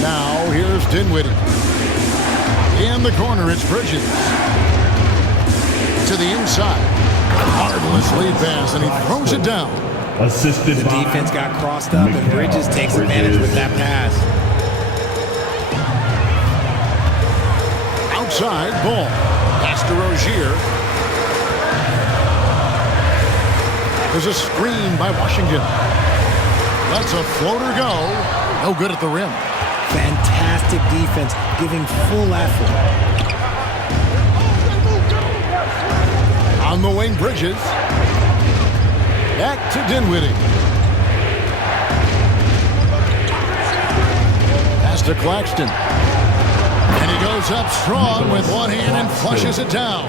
Now here's Dinwiddie. In the corner, it's Bridges. To the inside. Marvelous lead pass, and he throws it down. Assisted The defense got crossed up, and Bridges takes advantage with that pass. Outside, ball. Pass to Rozier. There's a screen by Washington. Lets a floater go. No good at the rim. Fantastic defense, giving full effort. On the wing, Bridges. Back to Dinwiddie. Pass to Claxton. And he goes up strong with one hand and flushes it down.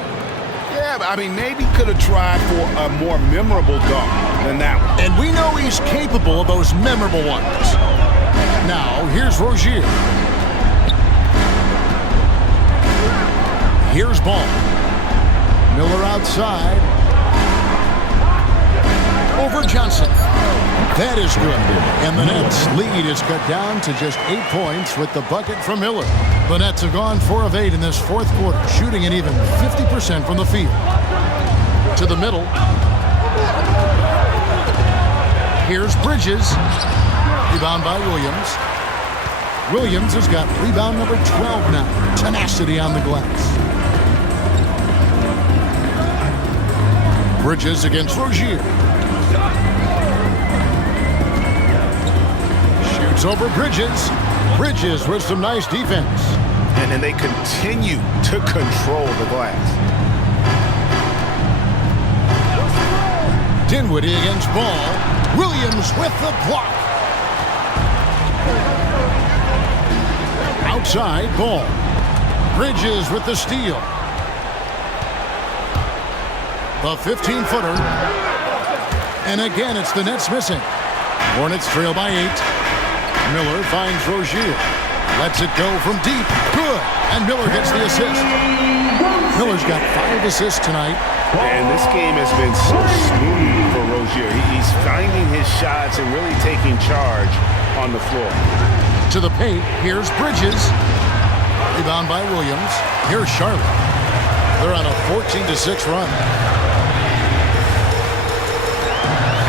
Yeah, I mean, maybe could have tried for a more memorable dunk than that one. And we know he's capable of those memorable ones. Now, here's Rozier. Here's Ball. Miller outside. Over Johnson. That is good. And the Nets' lead is cut down to just 8 points with the bucket from Miller. The Nets have gone 4 of 8 in this fourth quarter, shooting an even 50% from the field. To the middle. Here's Bridges. Rebound by Williams. Williams has got rebound number 12 now. Tenacity on the glass. Bridges against Rozier. Shoots over Bridges. Bridges with some nice defense. And then they continue to control the glass. Dinwiddie against Ball. Williams with the block. Outside, Ball. Bridges with the steal. The 15-footer. And again, it's the Nets missing. Hornets trail by 8. Miller finds Rozier. Lets it go from deep. Good. And Miller gets the assist. Miller's got 5 assists tonight. And this game has been so smooth for Rozier. He's finding his shots and really taking charge on the floor. To the paint, here's Bridges. Rebound by Williams. Here's Charlotte. They're on a 14-6 run.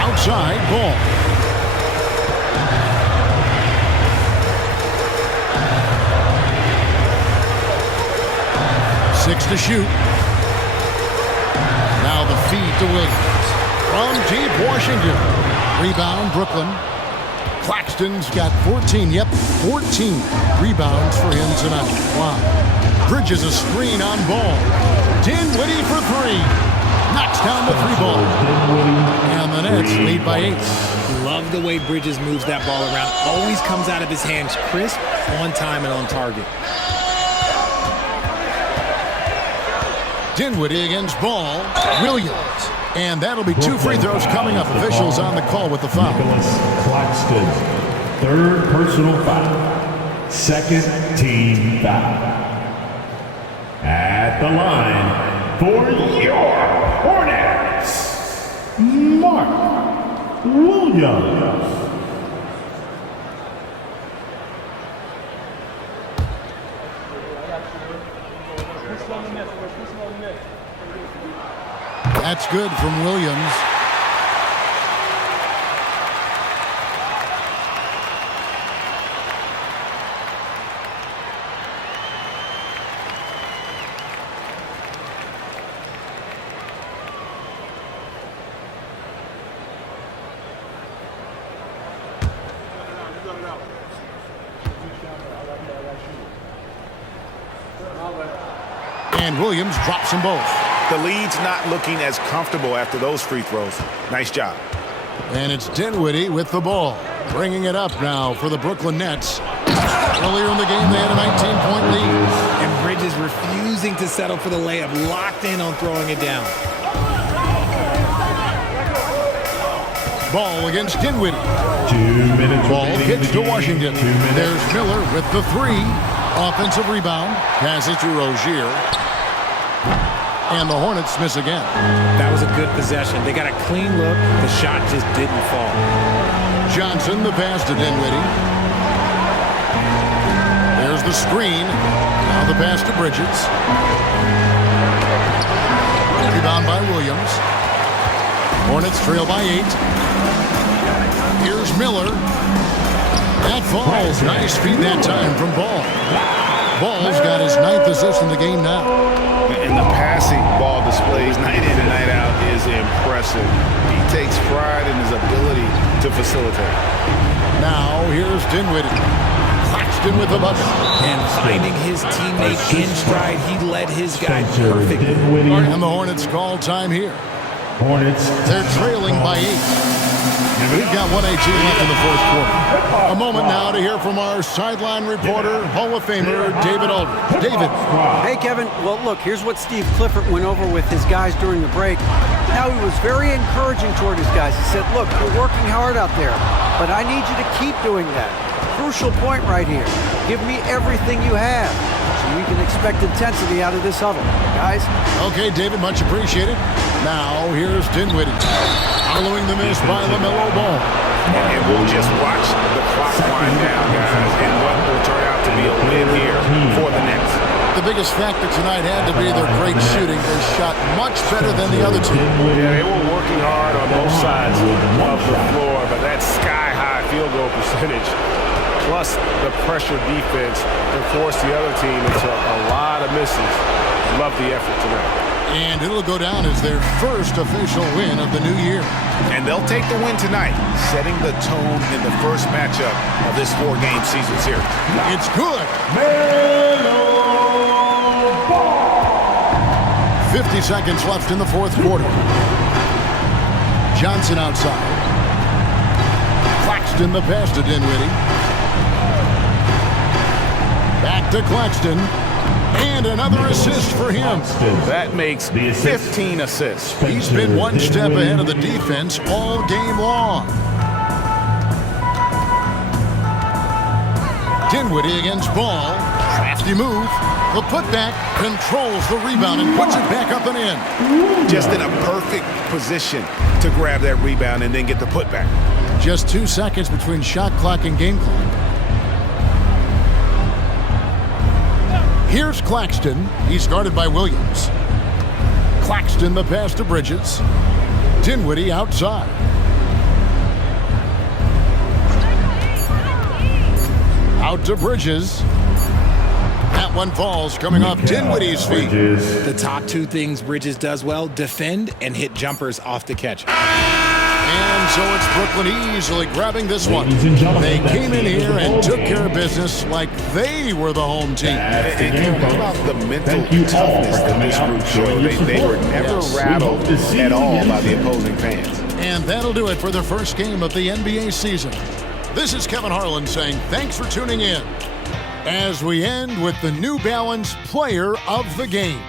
Outside, Ball. Six to shoot. Now the feed to Williams. From deep, Washington. Rebound, Brooklyn. Claxton's got 14. Yep, 14 rebounds for him tonight. Wow. Bridges a screen on Ball. Dinwiddie for 3. Knocks down the 3-ball. And the Nets lead by 8. Love the way Bridges moves that ball around. Always comes out of his hands crisp, on time, and on target. Dinwiddie against Ball. Williams. And that'll be 2 free throws coming up. Officials on the call with the foul. Nicholas Claxton, 3rd personal foul. 2nd team foul. At the line for your Hornets, Mark Williams. That's good from Williams. And Williams drops them both. The lead's not looking as comfortable after those free throws. Nice job. And it's Dinwiddie with the ball. Bringing it up now for the Brooklyn Nets. Earlier in the game, they had a 19-point lead. And Bridges refusing to settle for the layup. Locked in on throwing it down. Ball against Dinwiddie. 2 minutes. Ball kicks to Washington. There's Miller with the 3. Offensive rebound. Pass it to Rozier. And the Hornets miss again. That was a good possession. They got a clean look. The shot just didn't fall. Johnson, the pass to Dinwiddie. There's the screen. Now the pass to Bridges. Rebound by Williams. Hornets trail by 8. Here's Miller. That falls. Nice feed that time from Ball. Ball's got his 9th assist in the game now. And the passing Ball displays night in and night out is impressive. He takes pride in his ability to facilitate. Now here's Dinwiddie. Claxton with the bucket. And finding his teammate in stride, he led his guy perfectly. And the Hornets call time here. Hornets. They're trailing by 8. We've got 1:18 left in the fourth quarter. A moment now to hear from our sideline reporter, Hall of Famer David Aldridge. David. Hey, Kevin. Well, look, here's what Steve Clifford went over with his guys during the break. Now, he was very encouraging toward his guys. He said, look, you're working hard out there, but I need you to keep doing that. Crucial point right here. Give me everything you have so we can expect intensity out of this huddle. Guys? Okay, David, much appreciated. Now, here's Dinwiddie. Following the miss by LaMelo Ball. And we'll just watch the clock wind down, guys, and what will turn out to be a win here for the Nets. The biggest factor tonight had to be their great shooting. They shot much better than the other two. Yeah, they were working hard on both sides of the floor, but that sky-high field goal percentage, plus the pressure defense, to force the other team into a lot of misses. Love the effort tonight. And it'll go down as their first official win of the new year. And they'll take the win tonight, setting the tone in the first matchup of this 4-game season series. It's good. 50 seconds left in the fourth quarter. Johnson outside. Claxton the pass to Dinwiddie. Back to Claxton. And another assist for him. That makes 15 assists. He's been one step ahead of the defense all game long. Dinwiddie against Ball. Crafty move. The putback controls the rebound and puts it back up and in. Just in a perfect position to grab that rebound and then get the putback. Just 2 seconds between shot clock and game clock. Here's Claxton. He's guarded by Williams. Claxton the pass to Bridges. Dinwiddie outside. Out to Bridges. That one falls coming off Dinwiddie's feet. The top two things Bridges does well, defend and hit jumpers off the catch. And so it's Brooklyn easily grabbing this one. They came in here and took care of business like they were the home team. And what about the mental toughness that this group showed? They were never rattled at all by the opposing fans. And that'll do it for the first game of the NBA season. This is Kevin Harlan saying thanks for tuning in as we end with the New Balance Player of the Game.